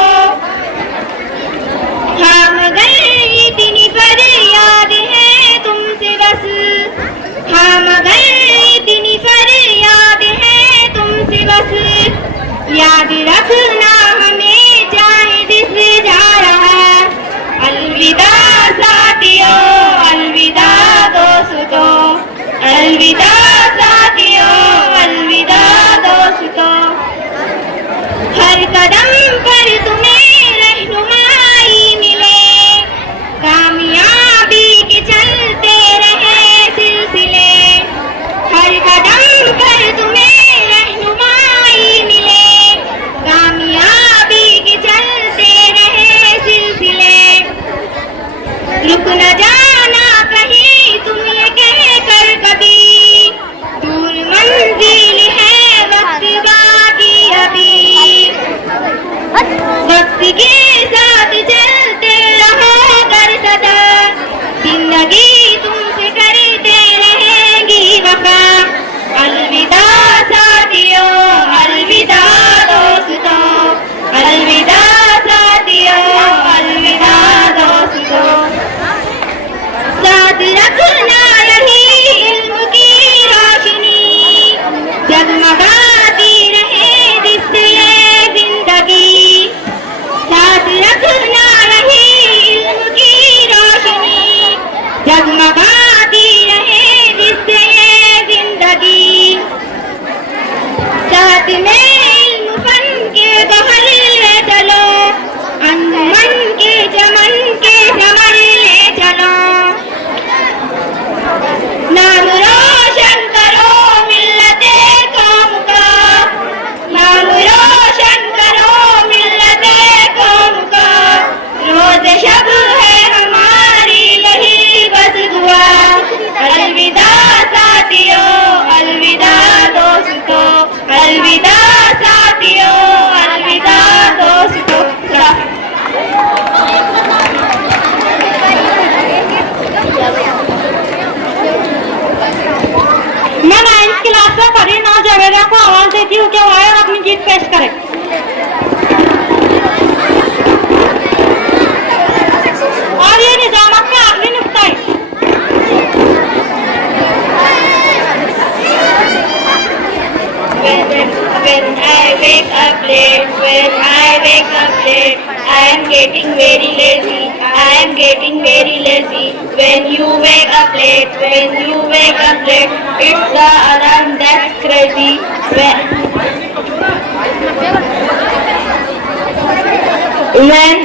हम गए इतनी फरियाद है तुमसे बस, हम गए इतनी फरियाद है तुमसे बस, याद रखना हमें चाहे जिस जा रहा। अलविदा साथियों, अलविदा दोस्तों, अलविदा साथियों, अलविदा दोस्तों। हर कदम पर तुम्हें रहनुमाई मिले, कामयाबी के चलते रहे सिलसिले। हर कदम पर तुम्हें रहनुमाई मिले, कामयाबी के चलते रहे सिलसिले। रुक न जाना कहीं तुम ये कह कर कभी, दूर मंजिल है वक्त बाकी अभी। वक्त के साथ चलते रहो कर सदा, जिंदगी तुमसे करते रहेंगी वफा। अलविदा साथियों, अलविदा दोस्तों, अलविदा साथियों, अलविदा दोस्तों। साथ रखना यही इल्म की रोशनी, जगमगाती रहे जिससे ये जिंदगी। साथ रखना यही इल्म की रोशनी, जगमगाती रहे जिससे ये जिंदगी। साथ में इल्म फन के बहर ले चलो, अंजुमन के चमन के समर ले चलो। नाम रोशन करो मिल्लते कौम का, नाम रोशन करो मिल्लते कौम का। रोज शब है हमारी यही बस दुआ। अलविदा साथियों, अलविदा दोस्तों, अलविदा साथियों, अलविदा दोस्तों। मैं 9th क्लास में पढ़ी ना जवेदा को आवाज देती हूँ कि वो आए और अपनी गीत पेश करे। और ये निजामत के आखिरी नुक्ता है। When I wake up late, when I wake up late, I am getting very lazy, I am getting very lazy. When you wake up late, when you wake up late, it's the alarm that's crazy. When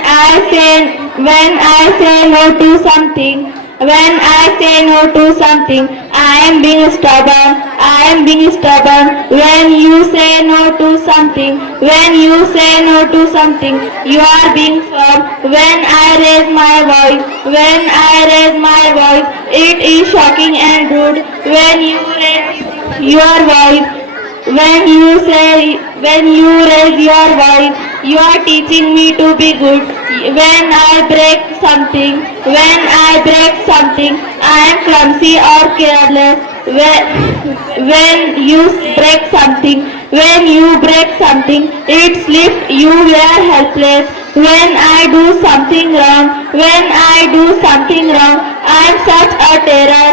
I say no to something, when I say no to something, I am being stubborn, I am being stubborn. When you say no to something, when you say no to something, you are being firm. When I raise my voice, when I raise my voice, it is shocking and rude. When you raise your voice, when you raise your voice, You are teaching me to be good. When I break something, I am clumsy or careless. When you break something, it slipped. You were helpless. When I do something wrong, I am such a terror.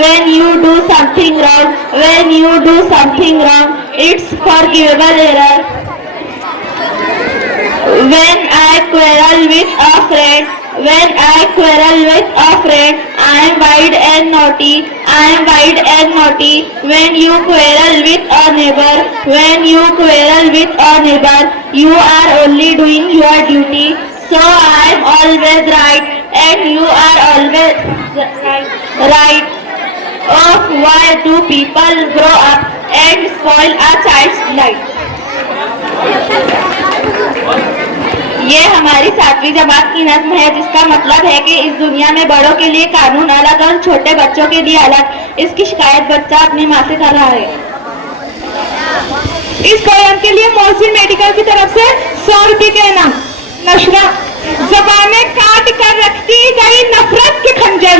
When you do something wrong, it's forgivable error. When I quarrel with a friend, I am wide and naughty. When you quarrel with a neighbor, you are only doing your duty. So I am always right and you are always right. Oh, why do people grow up and spoil a child's life? ये हमारी 7वीं जमात की नज्म है, जिसका मतलब है कि इस दुनिया में बड़ों के लिए कानून अलग और छोटे बच्चों के लिए अलग। इसकी शिकायत बच्चा अपनी माँ से कर रहा है। इस पोयम के लिए मोहसिन मेडिकल की तरफ से 100 रुपये का इनाम। नशरा। ज़बानें काट कर रखती गई नफरत के खंजर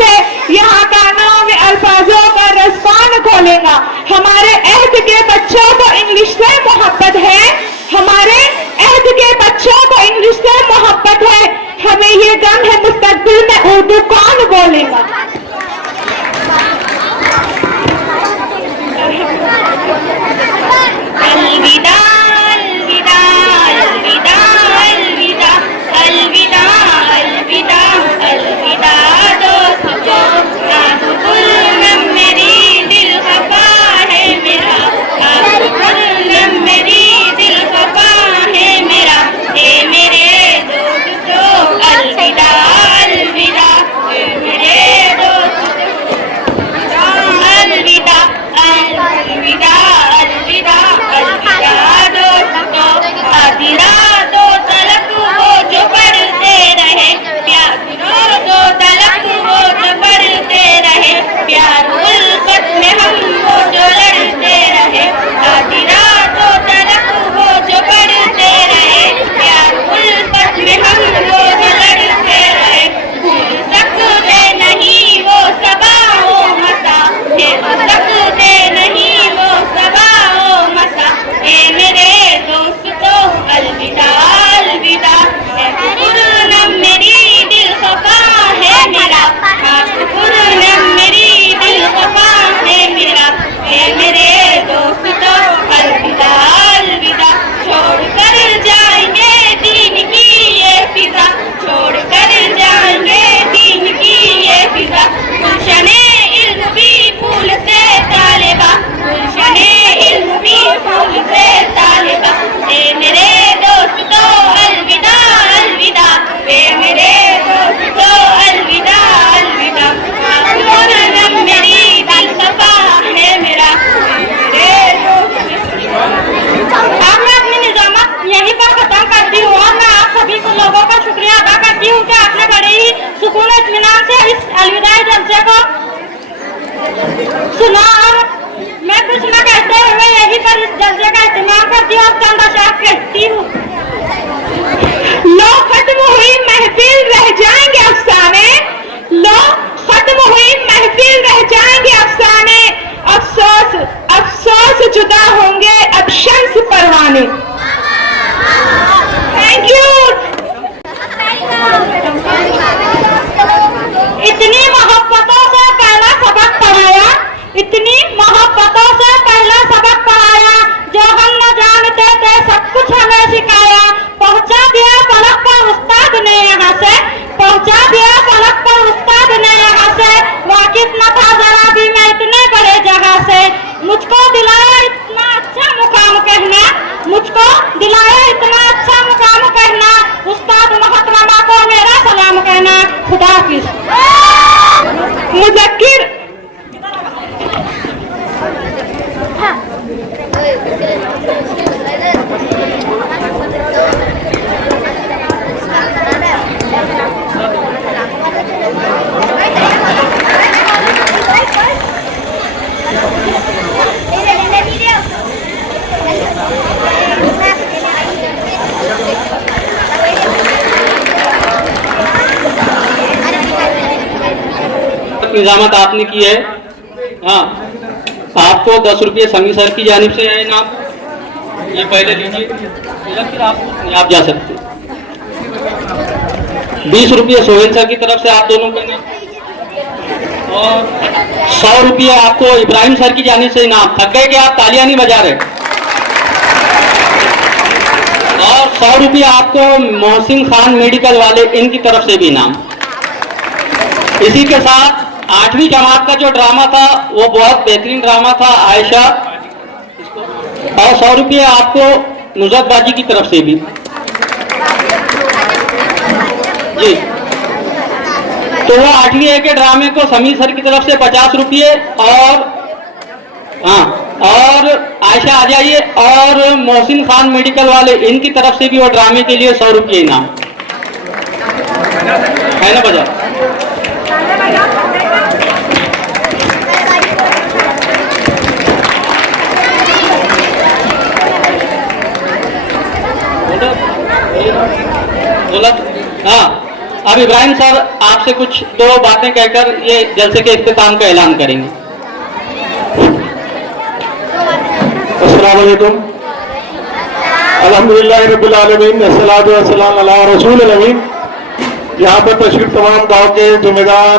से, यहाँ कानों में अल्फाजों का रज़बान खोलेगा। हमारे अहद के बच्चों को इंग्लिश से मोहब्बत है, हमें ये गम है मुस्तकबिल में उर्दू कौन बोलेगा। अलविदा अलविदा अलविदा अलविदा अलविदा अलविदा अलविदा दोस्तों, गुलम मेरी दिल खफा है मेरा, गुलम मेरी दिल खफा है मेरा, ए मेरे दोस्तों अलविदा अलविदा, ए मेरे दोस्तों अलविदा अलविदा अलविदा अलविदा दोस्तों। आधी रातों तलक वो जो पढ़ते रहे, प्यार दो तलक वो जो पढ़ते रहे, प्यार उल्फत में हम वो जो लड़ते रहे। आधी रातों तलक वो जो पढ़ते रहे, प्यार उल्फत में हम वो जो लड़ते रहे। भूल सकते नहीं वो सबाओ मसा, भूल सकते नहीं वो सबाओ मसा, ए मेरे दोस्तों अलविदा अलविदा। गुरनम मेरी दिल खफा है मेरा, गुरनम मेरी दिल खफा है मेरा, ए मेरे दोस्तों अलविदा अलविदा। छोड़ कर जाएंगे दीन की ये फिजा, छोड़ कर जाएंगे दीन की ये फिजा। गुलशने इल्म भी फूल से तालिबा, गुलशने इल्म भी फूल से तालिबा, ए मेरे दोस्तों अलविदा अलविदा, ए मेरे दोस्तों अलविदा अलविदा। गुरनम मेरी दिल खफा है मेरा, मेरे दोस्तों। अब मैं अपनी निजामत यहीं पर खत्म करती हूँ और मैं आप सभी को लोगों का शुक्रिया अदा करती हूँ कि आपने बड़े ही सुकून इत्मीनान से इस अलविदाई जलसे को सुना। और मैं कुछ न कहते हुए यहीं पर इस जलसे का इत्मीनान करती हूँ और चंद अशार कहती हूँ। लो खत्म हुई महफिल रह जाएंगे अफसाने, लो खत्म हुई महफिल रह जाएंगे अफसाने, अफसोस अफसोस जुदा होंगे अब शम्स परवाने। Thank you. इतनी मोहब्बतों से पहला सबक पढ़ाया, इतनी मोहब्बतों से पहला सबक पढ़ाया, जो हम न जानते थे सब कुछ हमें सिखाया। पहुंचा दिया पलक पर उस्ताद ने यहाँ से, पहुंचा दिया पलक पर उस्ताद ने यहाँ से। वाकिफ न था जरा भी मैं इतने बड़े जगह से, मुझको दिलाया इतना अच्छा मुकाम कहना, मुझको दिलाया इतना अच्छा मुकाम कहना। उस्ताद मोहतरमा को मेरा सलाम कहना। खुदा हाफिज। मुज़क्किर निजामत आपने की है। हाँ, आपको 10 रुपये समी सर की जानिब से है इनाम, ये पहले लीजिए, फिर आप जा सकते। 20 रुपये सोहेल सर की तरफ से आप दोनों को इनाम, और 100 रुपये आपको इब्राहिम सर की जानिब से इनाम। थक गए कि आप तालियां नहीं बजा रहे? और 100 रुपये आपको मोहसिन खान मेडिकल वाले, इनकी तरफ से भी इनाम। इसी के साथ 8वीं जमात का जो ड्रामा था वो बहुत बेहतरीन ड्रामा था, आयशा, और 100 रुपये आपको नुसरत बाजी की तरफ से भी जी। तो वो 8वीं ए के ड्रामे को समीर सर की तरफ से 50 रुपये, और हाँ, और आयशा आ जाइए, और मोहसिन खान मेडिकल वाले, इनकी तरफ से भी वो ड्रामे के लिए 100 रुपये इनाम है ना बजा। हाँ, अब इब्राहिम सर आपसे कुछ 2 बातें कहकर ये जलसे के इख्तिताम का ऐलान करेंगे। अस्सलाम वालेकुम, अल्हम्दुलिल्लाह रब्बिल आलमीन, अस्सलातु वस्सलाम अला रसूलिल अमीन। यहाँ पर तशरीफ तमाम गाँव के जिम्मेदार,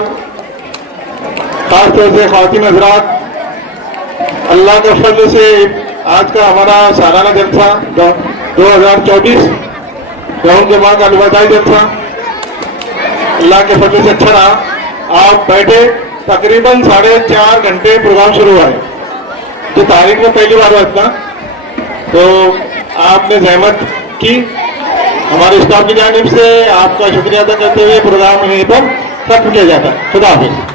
खासतौर से ख़वातीन हज़रात, अल्लाह के फजल से आज का हमारा सालाना जलसा 2024 गाँव के बाद अलविदाई जलसा अल्लाह के फजल से अच्छा रहा। आप बैठे, तकरीबन 4.5 घंटे प्रोग्राम शुरू हुआ है, तो तारीख में पहली बार हुआ इतना, तो आपने जहमत की। हमारे स्टाफ की जानिब से आपका शुक्रिया अदा करते हुए प्रोग्राम यहीं पर खत्म किया जाता है। खुदा हाफिज़।